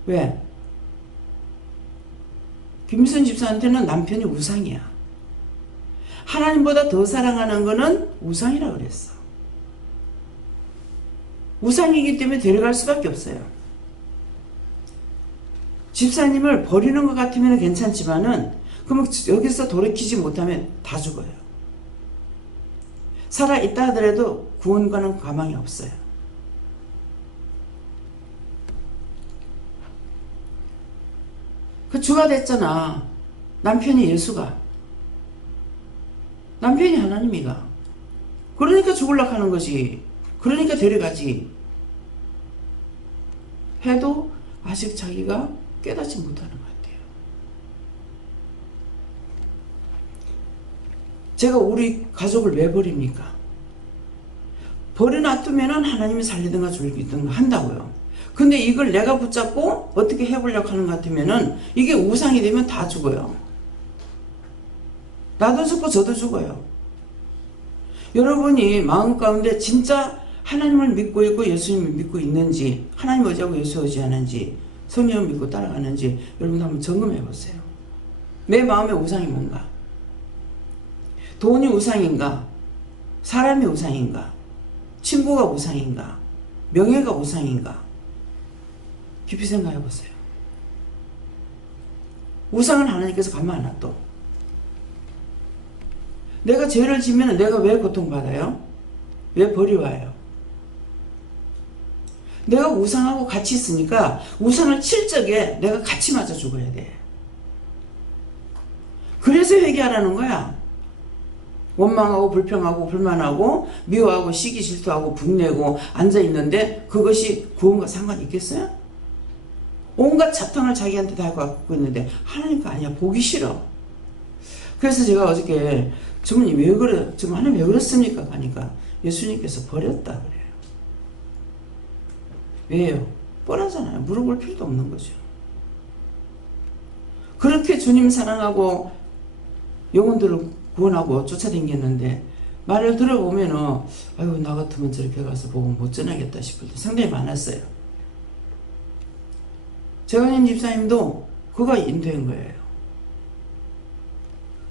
왜? 김선 집사한테는 남편이 우상이야. 하나님보다 더 사랑하는 거는 우상이라 그랬어. 우상이기 때문에 데려갈 수밖에 없어요. 집사님을 버리는 것 같으면 괜찮지만은 그러면 여기서 돌이키지 못하면 다 죽어요. 살아있다 하더라도 구원과는 가망이 없어요. 그 주가 됐잖아. 남편이 예수가. 남편이 하나님이가. 그러니까 죽으려고 하는 거지. 그러니까 데려가지. 해도 아직 자기가 깨닫지 못하는 것 같아요. 제가 우리 가족을 왜 버립니까? 버려놔두면 하나님이 살리든가 죽이든가 한다고요. 근데 이걸 내가 붙잡고 어떻게 해보려고 하는 것 같으면은 이게 우상이 되면 다 죽어요. 나도 죽고 저도 죽어요. 여러분이 마음 가운데 진짜 하나님을 믿고 있고 예수님을 믿고 있는지, 하나님 의지하고 예수 의지하는지, 성령을 믿고 따라가는지 여러분 한번 점검해 보세요. 내 마음의 우상이 뭔가? 돈이 우상인가? 사람이 우상인가? 친구가 우상인가? 명예가 우상인가? 깊이 생각해 보세요. 우상은 하나님께서 가만 안 놔둬. 내가 죄를 지면 내가 왜 고통받아요? 왜 버려와요? 내가 우상하고 같이 있으니까 우상을 칠 적에 내가 같이 맞아 죽어야 돼. 그래서 회개하라는 거야. 원망하고 불평하고 불만하고 미워하고 시기 질투하고 분내고 앉아있는데 그것이 구원과 상관이 있겠어요? 온갖 자탕을 자기한테 다 갖고 있는데 하나님과 아니야. 보기 싫어. 그래서 제가 어저께 주문이 왜 그래? 지금 하나님 왜 그랬습니까? 하니까 예수님께서 버렸다 그래요. 왜요? 뻔하잖아요. 물어볼 필요도 없는 거죠. 그렇게 주님 사랑하고 영혼들을 구원하고 쫓아다녔는데 말을 들어보면은 아유 나 같으면 저렇게 가서 복음 못 전하겠다 싶을 때 상당히 많았어요. 재관님 집사님도 그가 인도한 거예요.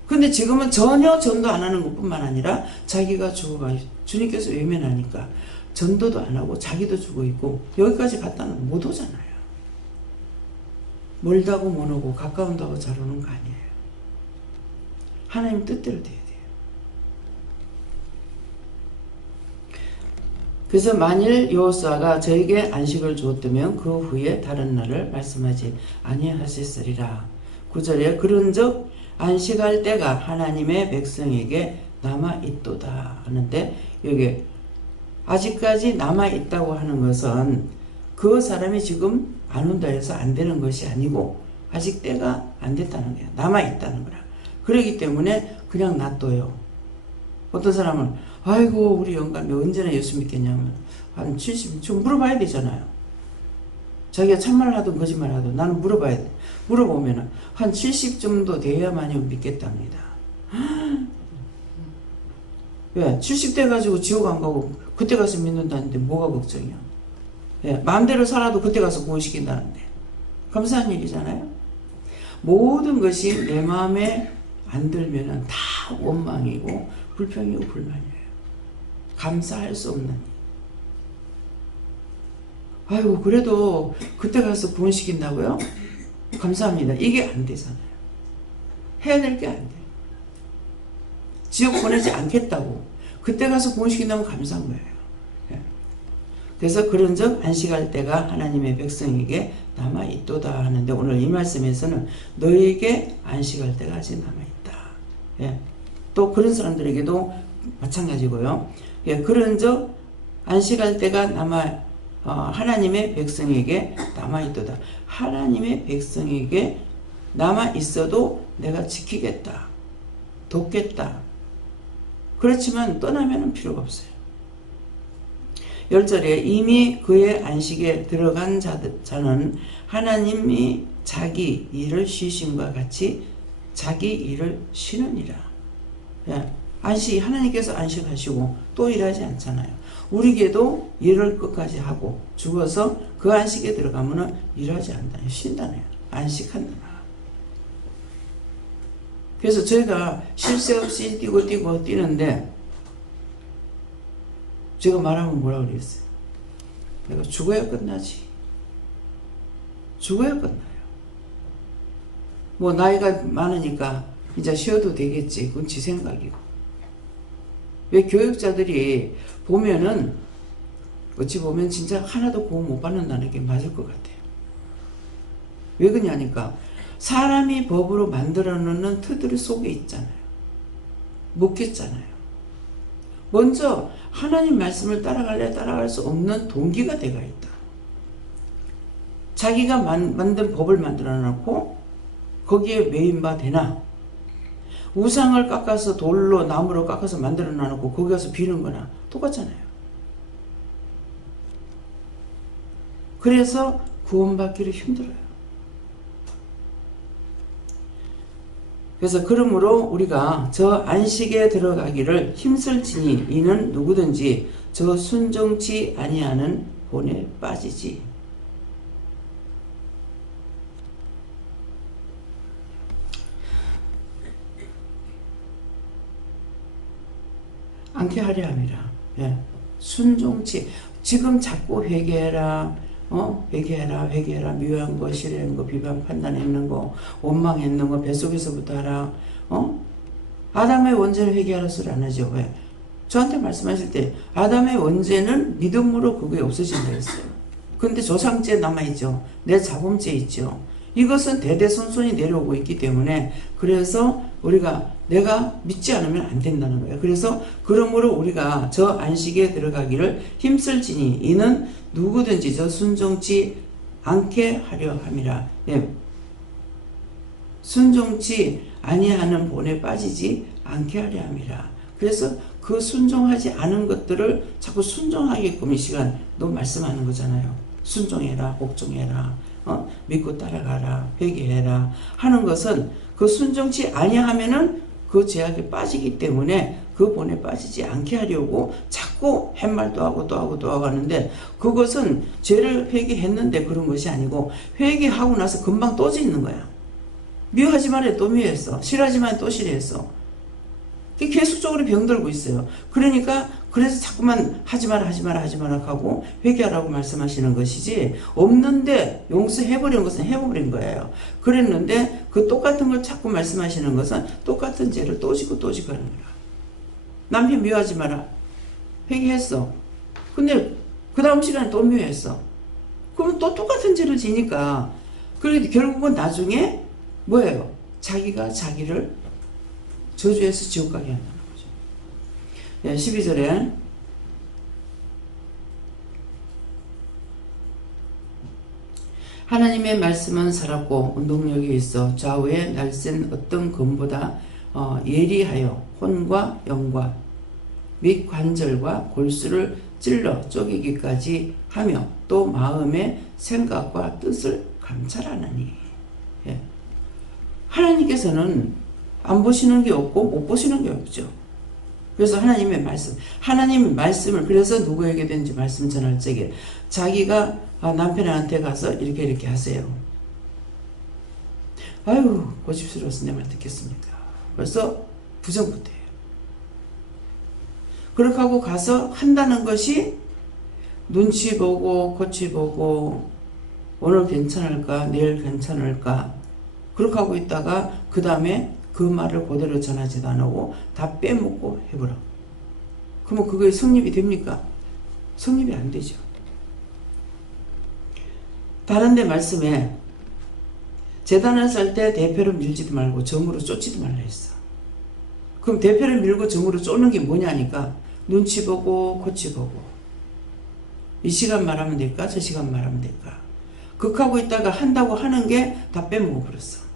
근데 지금은 전혀 전도 안 하는 것뿐만 아니라 자기가 죽어가 주님께서 외면하니까 전도도 안 하고 자기도 죽어 있고 여기까지 갔다는 못 오잖아요. 멀다고 못 오고 가까운다고 잘 오는 거 아니에요. 하나님 뜻대로 돼야 돼요. 그래서 만일 여호수아가 저에게 안식을 주었다면 그 후에 다른 날을 말씀하지 아니하셨으리라. 9절에 그런즉 안식할 때가 하나님의 백성에게 남아있도다 하는데 여기 아직까지 남아있다고 하는 것은 그 사람이 지금 안 온다 해서 안 되는 것이 아니고 아직 때가 안 됐다는 거야. 남아있다는 거라. 그렇기 때문에 그냥 놔둬요. 어떤 사람은 아이고 우리 영감이 언제나 예수 믿겠냐면 한 70, 좀 물어봐야 되잖아요. 자기가 참말을 하든 거짓말을 하든 나는 물어봐야 돼. 물어보면 한 70 정도 돼야만이 믿겠답니다. 왜? 70 돼가지고 지옥 안 가고 그때 가서 믿는다는데 뭐가 걱정이야. 예, 마음대로 살아도 그때 가서 구원시킨다는데 감사한 일이잖아요. 모든 것이 내 마음에 안 들면은 다 원망이고 불평이고 불만이에요. 감사할 수 없는 일. 아이고 그래도 그때 가서 구원시킨다고요? 감사합니다. 이게 안 되잖아요. 해야 될 게 안 돼요. 지옥 보내지 않겠다고 그때 가서 구원시킨다면 감사한 거예요. 예. 그래서 그런즉 안식할 때가 하나님의 백성에게 남아있도다 하는데 오늘 이 말씀에서는 너에게 안식할 때가 아직 남아있다. 예. 또 그런 사람들에게도 마찬가지고요. 예. 그런즉 안식할 때가 하나님의 백성에게 남아있도다. 하나님의 백성에게 남아있어도 내가 지키겠다. 돕겠다. 그렇지만 떠나면 필요가 없어요. 10절에 이미 그의 안식에 들어간 자는 하나님이 자기 일을 쉬심과 같이 자기 일을 쉬느니라. 예. 하나님께서 안식하시고 또 일하지 않잖아요. 우리에게도 일을 끝까지 하고 죽어서 그 안식에 들어가면 일하지 않다요. 쉰다네요. 안식한다. 그래서 저희가 쉴 새 없이 뛰고 뛰는데 제가 말하면 뭐라 그랬어요? 내가 죽어야 끝나지. 죽어야 끝나요. 뭐 나이가 많으니까 이제 쉬어도 되겠지. 그건 지 생각이고. 왜 교육자들이 보면은 어찌 보면 진짜 하나도 구원 못 받는다는 게 맞을 것 같아요. 왜 그러냐니까 사람이 법으로 만들어 놓는 틀들 속에 있잖아요. 묻겠잖아요. 먼저 하나님 말씀을 따라갈 수 없는 동기가 되어 있다. 자기가 만든 법을 만들어 놓고 거기에 매인바 되나 우상을 깎아서 돌로 나무로 깎아서 만들어 놔놓고 거기 가서 비는 거나 똑같잖아요. 그래서 구원받기를 힘들어요. 그래서 그러므로 우리가 저 안식에 들어가기를 힘쓸지니 이는 누구든지 저 순종치 아니하는 본에 빠지지. 않게 하려 함이라. 예. 순종치. 지금 자꾸 회개해라. 회개해라. 미워한 거, 싫어한 거, 비방 판단했는 거, 원망했는 거, 뱃속에서부터 하라. 아담의 원죄를 회개하라 소리 안 하죠. 왜? 저한테 말씀하실 때 아담의 원죄는 믿음으로 그게 없어진다 했어요. 근데 조상죄 남아있죠. 내 자범죄 있죠. 이것은 대대손손이 내려오고 있기 때문에 그래서 우리가 내가 믿지 않으면 안 된다는 거예요. 그래서 그러므로 우리가 저 안식에 들어가기를 힘쓸지니 이는 누구든지 저 순종치 않게 하려 함이라. 예. 순종치 아니하는 본에 빠지지 않게 하려 함이라. 그래서 그 순종하지 않은 것들을 자꾸 순종하게끔 이 시간도 말씀하는 거잖아요. 순종해라, 복종해라, 믿고 따라가라, 회개해라 하는 것은 그 순종치 아니하면은 그 죄악에 빠지기 때문에 그 본에 빠지지 않게 하려고 자꾸 햇말도 하고 또 하고 또 하고 하는데 그것은 죄를 회개했는데 그런 것이 아니고 회개하고 나서 금방 또 짓는 거야. 미워하지 말아야 또 미워했어. 싫어하지 말아야 또 싫어했어. 계속적으로 병들고 있어요. 그러니까 그래서 자꾸만 하지 마라 하고 회개하라고 말씀하시는 것이지 없는데 용서해버린 것은 해버린 거예요. 그랬는데 그 똑같은 걸 자꾸 말씀하시는 것은 똑같은 죄를 또 지고 또 지고 하는 거야. 남편 미워하지 마라. 회개했어. 근데 그 다음 시간에 또 미워했어. 그럼 또 똑같은 죄를 지니까 그래도 결국은 나중에 뭐예요? 자기가 자기를 저주해서 지옥 가게 한다는 거죠. 네, 12절에 하나님의 말씀은 살았고 운동력이 있어 좌우에 날쌘 어떤 검보다 예리하여 혼과 영과 및 관절과 골수를 찔러 쪼개기까지 하며 또 마음의 생각과 뜻을 감찰하느니. 예. 하나님께서는 안 보시는 게 없고 못 보시는 게 없죠. 그래서 하나님의 말씀을 그래서 누구에게든지 말씀 전할 적에 자기가 남편한테 가서 이렇게 하세요. 아유 고집스러워서 내 말 듣겠습니까? 벌써 부정부대예요. 그렇게 하고 가서 한다는 것이 눈치 보고 코치 보고 오늘 괜찮을까 내일 괜찮을까 그렇게 하고 있다가 그 다음에 그 말을 그대로 전하지도 안 하고 다 빼먹고 해버려. 그러면 그거에 성립이 됩니까? 성립이 안 되죠. 다른 데 말씀에 재단을 쌀 때 대표를 밀지도 말고 정으로 쫓지도 말라 했어. 그럼 대표를 밀고 정으로 쫓는 게 뭐냐니까 눈치 보고 코치 보고 이 시간 말하면 될까 저 시간 말하면 될까 극하고 있다가 한다고 하는 게 다 빼먹어 버렸어.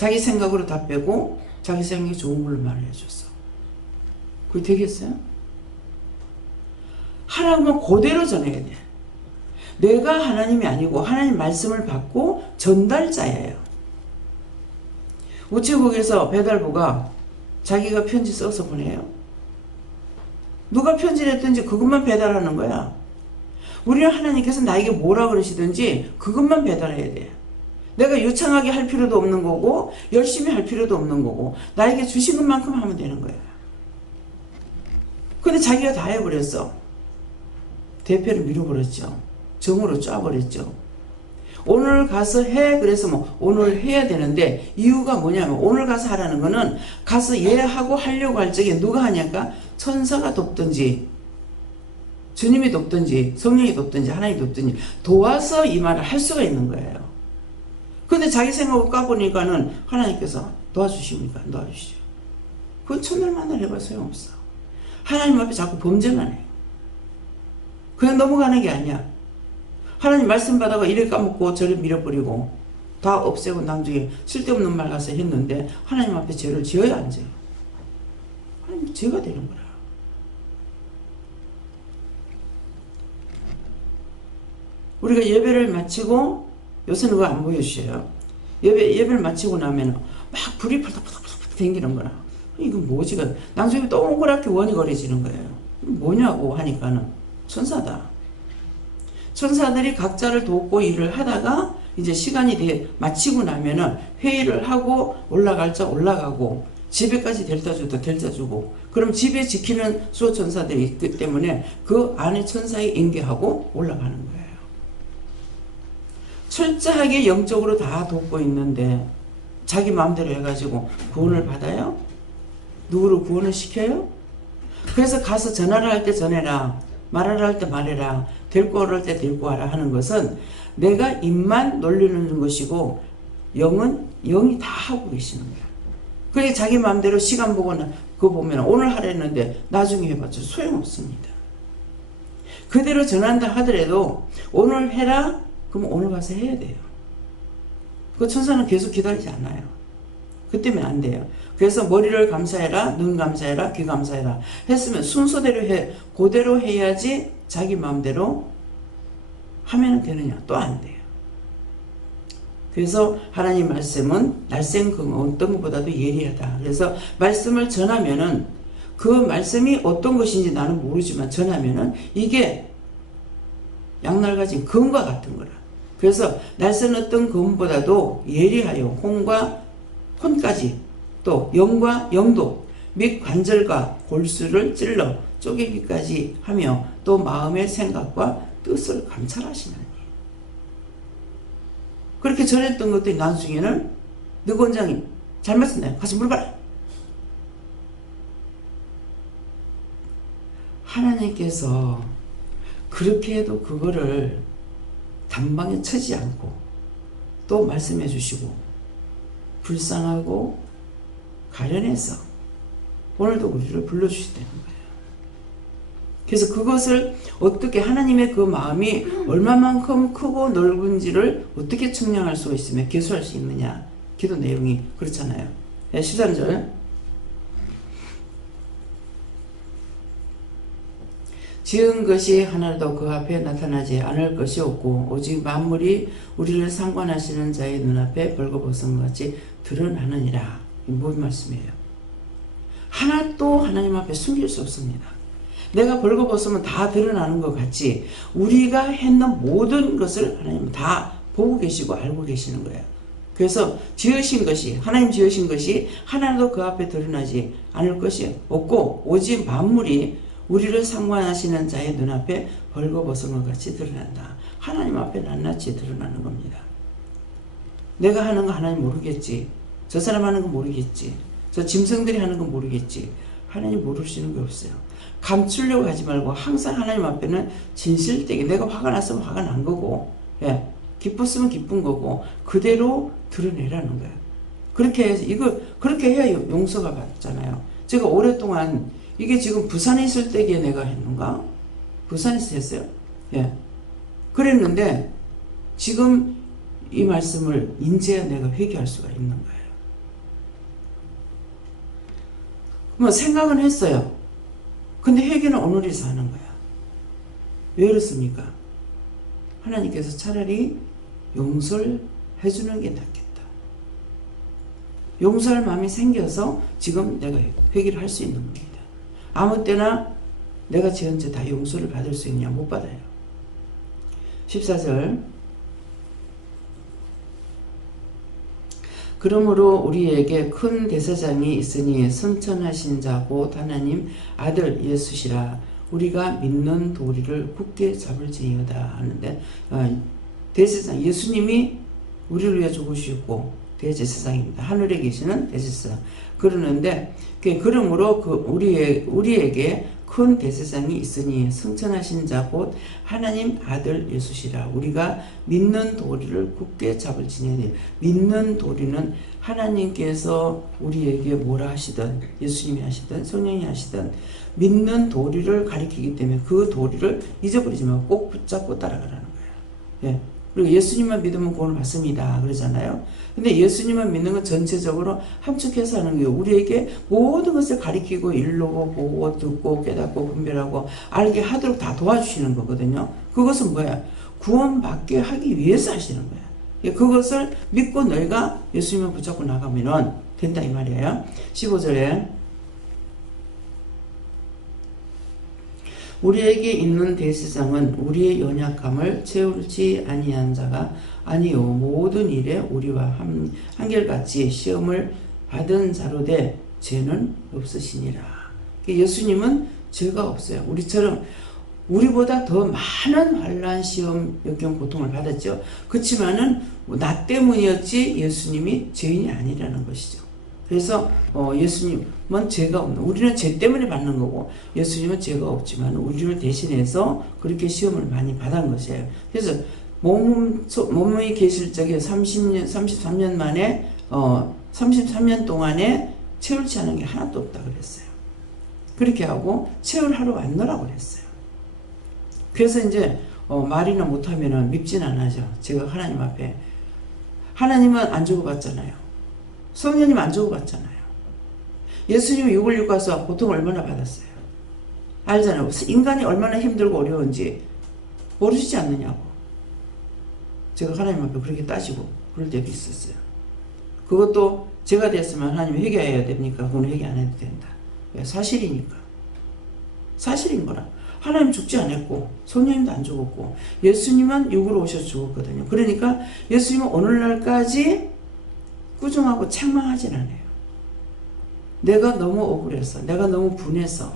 자기 생각으로 다 빼고 자기 생각이 좋은 걸로 말을 해줬어. 그게 되겠어요? 하라면 그대로 전해야 돼. 내가 하나님이 아니고 하나님 말씀을 받고 전달자예요. 우체국에서 배달부가 자기가 편지 써서 보내요. 누가 편지를 했든지 그것만 배달하는 거야. 우리는 하나님께서 나에게 뭐라 그러시든지 그것만 배달해야 돼. 내가 유창하게 할 필요도 없는 거고 열심히 할 필요도 없는 거고 나에게 주신 것만큼 하면 되는 거야. 근데 자기가 다 해버렸어. 대표를 밀어버렸죠. 정으로 쫙버렸죠. 오늘 가서 해 그래서 뭐 오늘 해야 되는데 이유가 뭐냐면 오늘 가서 하라는 거는 가서 하고 하려고 할 적에 누가 하냐까 천사가 돕든지 주님이 돕든지 성령이 돕든지 하나님이 돕든지 도와서 이 말을 할 수가 있는 거예요. 근데 자기 생각을 까보니까는 하나님께서 도와주십니까? 안 도와주시죠. 그건 첫날만날 해봐 소용없어. 하나님 앞에 자꾸 범죄만 해요. 그냥 넘어가는 게 아니야. 하나님 말씀 받아가 이래 까먹고 저래 밀어버리고 다 없애고 나중에 쓸데없는 말 가서 했는데 하나님 앞에 죄를 지어야 안 지어요. 하나님 죄가 되는 거야. 우리가 예배를 마치고 요새는 그거 안 보여주셔요. 예배를 마치고 나면 막 불이 펄떡펄떡 댕기는 거라. 이건 뭐지? 나중에 동그랗게 원이 거려지는 거예요. 뭐냐고 하니까는 천사다. 천사들이 각자를 돕고 일을 하다가 이제 시간이 마치고 나면은 회의를 하고 올라갈 자 올라가고 집에까지 데려다 줘도 데려다 주고 그럼 집에 지키는 수호천사들이 있기 때문에 그 안에 천사에 인계하고 올라가는 거예요. 철저하게 영적으로 다 돕고 있는데 자기 마음대로 해가지고 구원을 받아요? 누구를 구원을 시켜요? 그래서 가서 전화를 할 때 전해라 말을 할 때 말해라 데리고 올 때 데리고 와라 하는 것은 내가 입만 놀리는 것이고 영이 다 하고 계시는 거야. 그러니까 자기 마음대로 시간 보고 그거 보면 오늘 하랬는데 나중에 해봤자 소용없습니다. 그대로 전한다 하더라도 오늘 해라 그럼 오늘 가서 해야 돼요. 그 천사는 계속 기다리지 않아요. 그 때문에 안 돼요. 그래서 머리를 감사해라 눈 감사해라 귀 감사해라 했으면 순서대로 해 그대로 해야지 자기 마음대로 하면 되느냐 또 안 돼요. 그래서 하나님 말씀은 날쌘금 어떤 것보다도 예리하다. 그래서 말씀을 전하면은 그 말씀이 어떤 것인지 나는 모르지만 전하면은 이게 양날 가진 금과 같은 거라. 그래서 날쌘 어떤 금보다도 예리하여 혼과 혼까지 또 영과 영도 및 관절과 골수를 찔러 쪼개기까지 하며 또 마음의 생각과 뜻을 감찰하시나니. 그렇게 전했던 것들이 나중에는 너그 원장님 잘못했나요? 가서 물어봐라. 하나님께서 그렇게 해도 그거를 단방에 쳐지 않고 또 말씀해 주시고 불쌍하고 가련해서 오늘도 우리를 불러주시다는 거예요. 그래서 그것을 어떻게 하나님의 그 마음이 얼마만큼 크고 넓은지를 어떻게 측량할 수가 있으며 계수할 수 있느냐. 기도 내용이 그렇잖아요. 13절 지은 것이 하나도 그 앞에 나타나지 않을 것이 없고 오직 만물이 우리를 상관하시는 자의 눈앞에 벌거벗은 같이 드러나느니라. 뭔 말씀이에요? 하나도 하나님 앞에 숨길 수 없습니다. 내가 벌거벗으면 다 드러나는 것 같이 우리가 했는 모든 것을 하나님은 다 보고 계시고 알고 계시는 거예요. 그래서 지으신 것이, 하나님 지으신 것이 하나도 그 앞에 드러나지 않을 것이 없고 오직 만물이 우리를 상관하시는 자의 눈앞에 벌거벗은 것 같이 드러난다. 하나님 앞에 낱낱이 드러나는 겁니다. 내가 하는 거 하나님 모르겠지. 저 사람 하는 거 모르겠지. 저 짐승들이 하는 거 모르겠지. 하나님 모르시는 게 없어요. 감추려고 하지 말고 항상 하나님 앞에는 진실되게, 내가 화가 났으면 화가 난 거고, 예, 기뻤으면 기쁜 거고 그대로 드러내라는 거예요. 그렇게 해서 그렇게 해야 용서가 받잖아요. 제가 오랫동안 이게 지금 부산에 있을 때기에 내가 했는가? 부산에서 했어요. 예. 그랬는데 지금 이 말씀을 인제야 내가 회개할 수가 있는 거예요. 뭐 생각은 했어요. 근데 회개는 오늘에서 하는 거야. 왜 그렇습니까? 하나님께서 차라리 용서를 해주는 게 낫겠다. 용서할 마음이 생겨서 지금 내가 회개를 할 수 있는 겁니다. 아무 때나 내가 지은 죄 다 용서를 받을 수 있냐? 못 받아요. 14절 그러므로 우리에게 큰 대제사장이 있으니 선천하신 자 곧 하나님 아들 예수시라. 우리가 믿는 도리를 굳게 잡을지니어다 하는데 대제사장 예수님이 우리를 위해 죽으시고 대제사장입니다. 하늘에 계시는 대제사장. 그러는데 그러므로 우리에게 큰 대제사장이 있으니 성천하신 자 곧 하나님 아들 예수시라. 우리가 믿는 도리를 굳게 잡을지니. 믿는 도리는 하나님께서 우리에게 뭐라 하시든 예수님이 하시든 성령이 하시든 믿는 도리를 가리키기 때문에 그 도리를 잊어버리지 말고 꼭 붙잡고 따라가라는 거예요. 예. 그리고 예수님만 믿으면 구원을 받습니다. 그러잖아요. 근데 예수님만 믿는 건 전체적으로 함축해서 하는 거예요. 우리에게 모든 것을 가리키고 일러고 보고 듣고 깨닫고 분별하고 알게 하도록 다 도와주시는 거거든요. 그것은 뭐야? 구원받게 하기 위해서 하시는 거야. 그것을 믿고 너희가 예수님을 붙잡고 나가면 된다 이 말이에요. 15절에 우리에게 있는 대제사장은 우리의 연약함을 채울지 아니한 자가 아니요 모든 일에 우리와 한결같이 시험을 받은 자로 돼 죄는 없으시니라. 예수님은 죄가 없어요. 우리처럼 우리보다 더 많은 환난, 시험, 역경, 고통을 받았죠. 그렇지만은 나 때문이었지 예수님이 죄인이 아니라는 것이죠. 그래서 예수님은 죄가 없는, 우리는 죄 때문에 받는 거고 예수님은 죄가 없지만 우리를 대신해서 그렇게 시험을 많이 받은 것이에요. 그래서 몸에 계실 적에 33년 만에 33년 동안에 채울지 않은 게 하나도 없다 그랬어요. 그렇게 하고 채울하러 왔노라고 그랬어요. 그래서 이제 말이나 못하면은 밉진 않아죠. 제가 하나님 앞에, 하나님은 안 죽어봤잖아요. 성령님 안 죽어봤잖아요. 예수님이 6월 6가서 고통 얼마나 받았어요. 알잖아요. 인간이 얼마나 힘들고 어려운지 모르시지 않느냐고. 제가 하나님 앞에 그렇게 따지고 그럴 때도 있었어요. 그것도 제가 됐으면 하나님 회개해야 됩니까? 그건 회개 안 해도 된다. 왜? 사실이니까. 사실인 거라. 하나님 죽지 않았고 성령님도 안 죽었고 예수님은 육으로 오셔서 죽었거든요. 그러니까 예수님은 오늘날까지 꾸중하고 책망하진 않아요. 내가 너무 억울해서, 내가 너무 분해서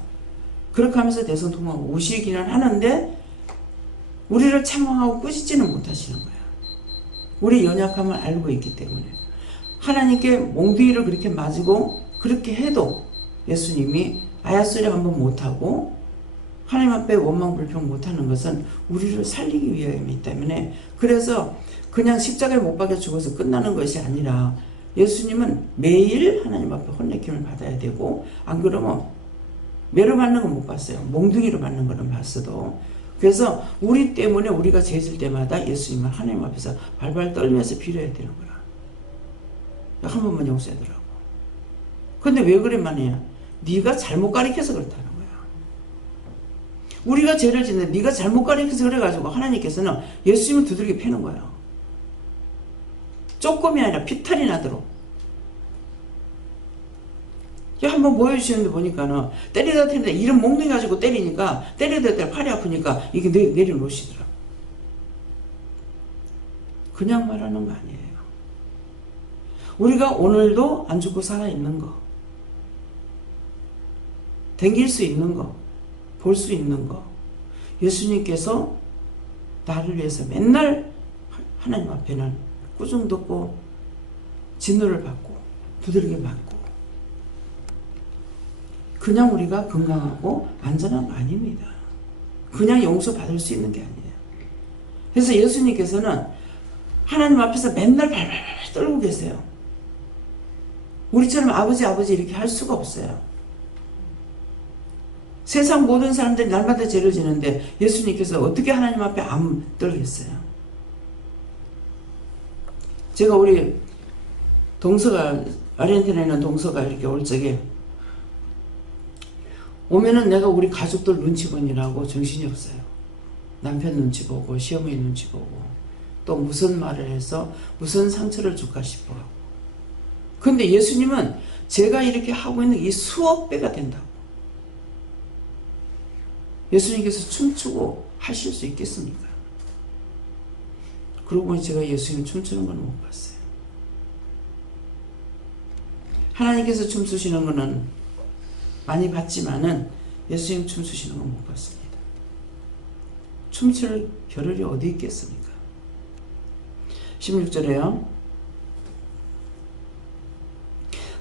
그렇게 하면서 대성통하고 오시기는 하는데 우리를 책망하고 꾸짖지는 못하시는 거예요. 우리 연약함을 알고 있기 때문에. 하나님께 몽둥이를 그렇게 맞고 그렇게 해도 예수님이 아야소리 한번 못하고 하나님 앞에 원망불평 못하는 것은 우리를 살리기 위함이기 때문에, 그래서 그냥 십자가에 못 박혀 죽어서 끝나는 것이 아니라 예수님은 매일 하나님 앞에 혼내킴을 받아야 되고, 안 그러면 매로 맞는 건 못 봤어요. 몽둥이로 맞는 거는 봤어도. 그래서 우리 때문에 우리가 죄질 때마다 예수님은 하나님 앞에서 발발 떨면서 빌어야 되는 거야. 한 번만 용서해달라고. 근데 왜 그래만 해요? 네가 잘못 가르쳐서 그렇다는 거야. 우리가 죄를 짓는데 네가 잘못 가르쳐서 그래가지고 하나님께서는 예수님을 두들겨 패는 거야. 조금이 아니라 피탈이 나도록. 한번 보여주시는데 보니까는 때리다 때리다 이런 몽둥이 가지고 때리니까 때리다 때리다 팔이 아프니까 이게 내려놓으시더라고. 그냥 말하는 거 아니에요. 우리가 오늘도 안 죽고 살아있는 거, 댕길 수 있는 거, 볼 수 있는 거, 예수님께서 나를 위해서 맨날 하나님 앞에는 꾸중 듣고 진노를 받고 두들겨 맞고, 그냥 우리가 건강하고 안전한 거 아닙니다. 그냥 용서받을 수 있는 게 아니에요. 그래서 예수님께서는 하나님 앞에서 맨날 발발발 떨고 계세요. 우리처럼 아버지 이렇게 할 수가 없어요. 세상 모든 사람들이 날마다 죄를 지는데 예수님께서 어떻게 하나님 앞에 안 떨겠어요? 제가 우리 동서가, 아르헨티나에 있는 동서가 이렇게 올 적에 오면은 내가 우리 가족들 눈치 보느라고 정신이 없어요. 남편 눈치 보고 시어머니 눈치 보고 또 무슨 말을 해서 무슨 상처를 줄까 싶어. 근데 예수님은 제가 이렇게 하고 있는 이 수억 배가 된다고. 예수님께서 춤추고 하실 수 있겠습니까? 그러고 보니 제가 예수님 춤추는 건 못 봤어요. 하나님께서 춤추시는 거는 많이 봤지만은 예수님 춤추시는 건 못 봤습니다. 춤출 겨를이 어디 있겠습니까? 16절에요.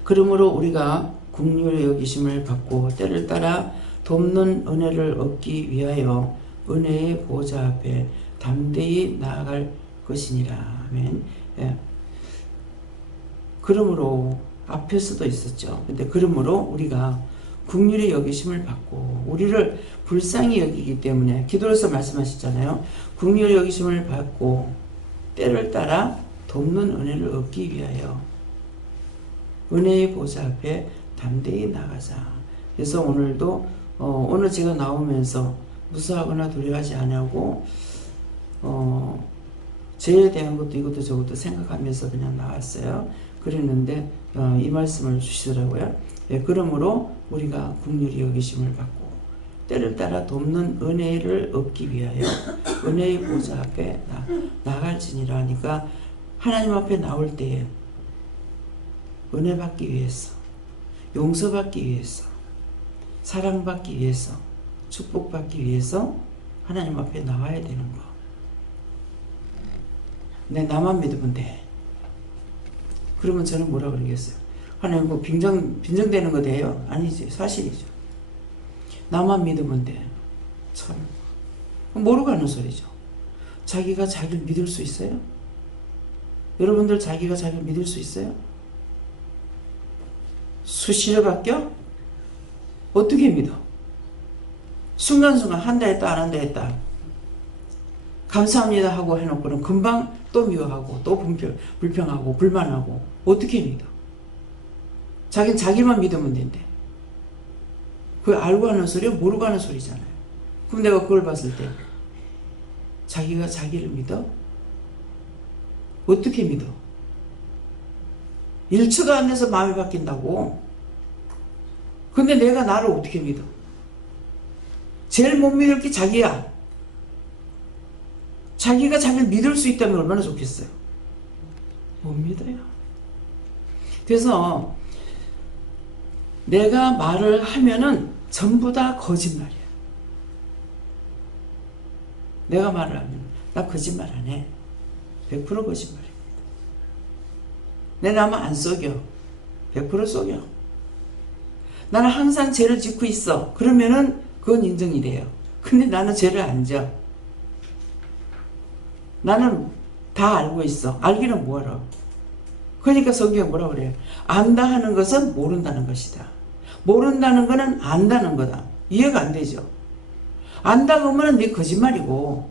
그러므로 우리가 긍휼의 여기심을 받고 때를 따라 돕는 은혜를 얻기 위하여 은혜의 보좌 앞에 담대히 나아갈 것이니라. 아멘. 예. 그러므로 앞에서도 있었죠. 근데 그러므로 우리가 긍휼의 여기심을 받고 우리를 불쌍히 여기기 때문에 기도로서 말씀하셨잖아요. 긍휼의 여기심을 받고 때를 따라 돕는 은혜를 얻기 위하여 은혜의 보좌 앞에 담대히 나가자. 그래서 오늘도 오늘 제가 나오면서 무서워하거나 두려워하지 않고 죄에 대한 것도 이것도 저것도 생각하면서 그냥 나왔어요. 그랬는데 이 말씀을 주시더라고요. 예, 그러므로 우리가 긍휼히 여기심을 받고 때를 따라 돕는 은혜를 얻기 위하여 은혜의 보좌 앞에 나갈지니라 하니까 하나님 앞에 나올 때에 은혜 받기 위해서, 용서받기 위해서, 사랑받기 위해서, 축복받기 위해서 하나님 앞에 나와야 되는 거. 나만 믿으면 돼. 그러면 저는 뭐라 그러겠어요? 하나님 뭐 빈정되는 거 돼요? 아니지, 사실이죠. 나만 믿으면 돼. 참 모르고 하는 소리죠. 자기가 자기를 믿을 수 있어요? 여러분들 자기가 자기를 믿을 수 있어요? 수시로 바뀌어? 어떻게 믿어? 순간순간 한다 했다 안 한다 했다 감사합니다 하고 해놓고는 금방 또 미워하고 또 불평하고 불만하고 어떻게 믿어? 자기는 자기만 믿으면 된대. 그걸 알고 하는 소리야? 모르고 하는 소리잖아요. 그럼 내가 그걸 봤을 때 자기가 자기를 믿어? 어떻게 믿어? 1초도 안 돼서 마음이 바뀐다고. 근데 내가 나를 어떻게 믿어? 제일 못 믿을 게 자기야. 자기가 자기를 믿을 수 있다면 얼마나 좋겠어요. 못 믿어요. 그래서 내가 말을 하면은 전부 다 거짓말이야. 내가 말을 하면 나 거짓말 안 해. 100% 거짓말입니다. 내 남은 안 속여. 100% 속여. 나는 항상 죄를 짓고 있어. 그러면은 그건 인정이 돼요. 근데 나는 죄를 안 져. 나는 다 알고 있어. 알기는 뭐하러. 그러니까 성경에 뭐라 그래요? 안다 하는 것은 모른다는 것이다. 모른다는 것은 안다는 거다. 이해가 안 되죠? 안다 그러면 네 거짓말이고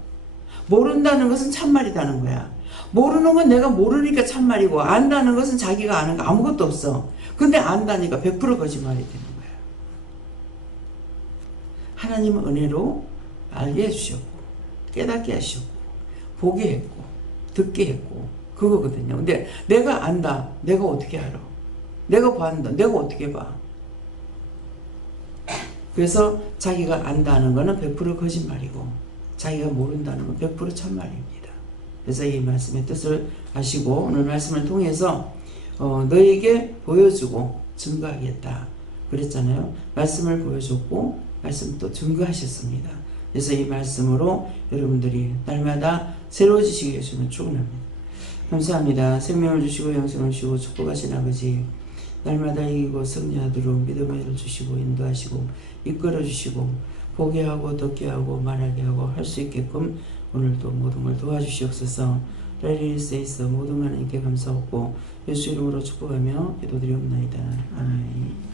모른다는 것은 참말이다는 거야. 모르는 건 내가 모르니까 참말이고 안다는 것은 자기가 아는 거 아무것도 없어. 근데 안다니까 100% 거짓말이 되는 거야. 하나님은 은혜로 알게 해주셨고 깨닫게 하셨고 보게 했고 듣게 했고 그거거든요. 근데 내가 안다. 내가 어떻게 알아? 내가 봤다. 내가 어떻게 봐? 그래서 자기가 안다는 거는 100% 거짓말이고 자기가 모른다는 건 100% 참말입니다. 그래서 이 말씀의 뜻을 아시고 오늘 말씀을 통해서 너에게 보여주고 증거하겠다 그랬잖아요. 말씀을 보여줬고 말씀 또 증거하셨습니다. 그래서 이 말씀으로 여러분들이 날마다 새로워지시기 위해서는 축원합니다. 감사합니다. 생명을 주시고 영생을 주시고 축복하신 아버지, 날마다 이기고 승리하도록 믿음의 일을 주시고 인도하시고 이끌어 주시고 보게 하고 듣게 하고 말하게 하고 할 수 있게끔 오늘도 모든 걸 도와주시옵소서. 레리스에서 모든 하나님께 감사하고 예수 이름으로 축복하며 기도드리옵나이다. 아멘.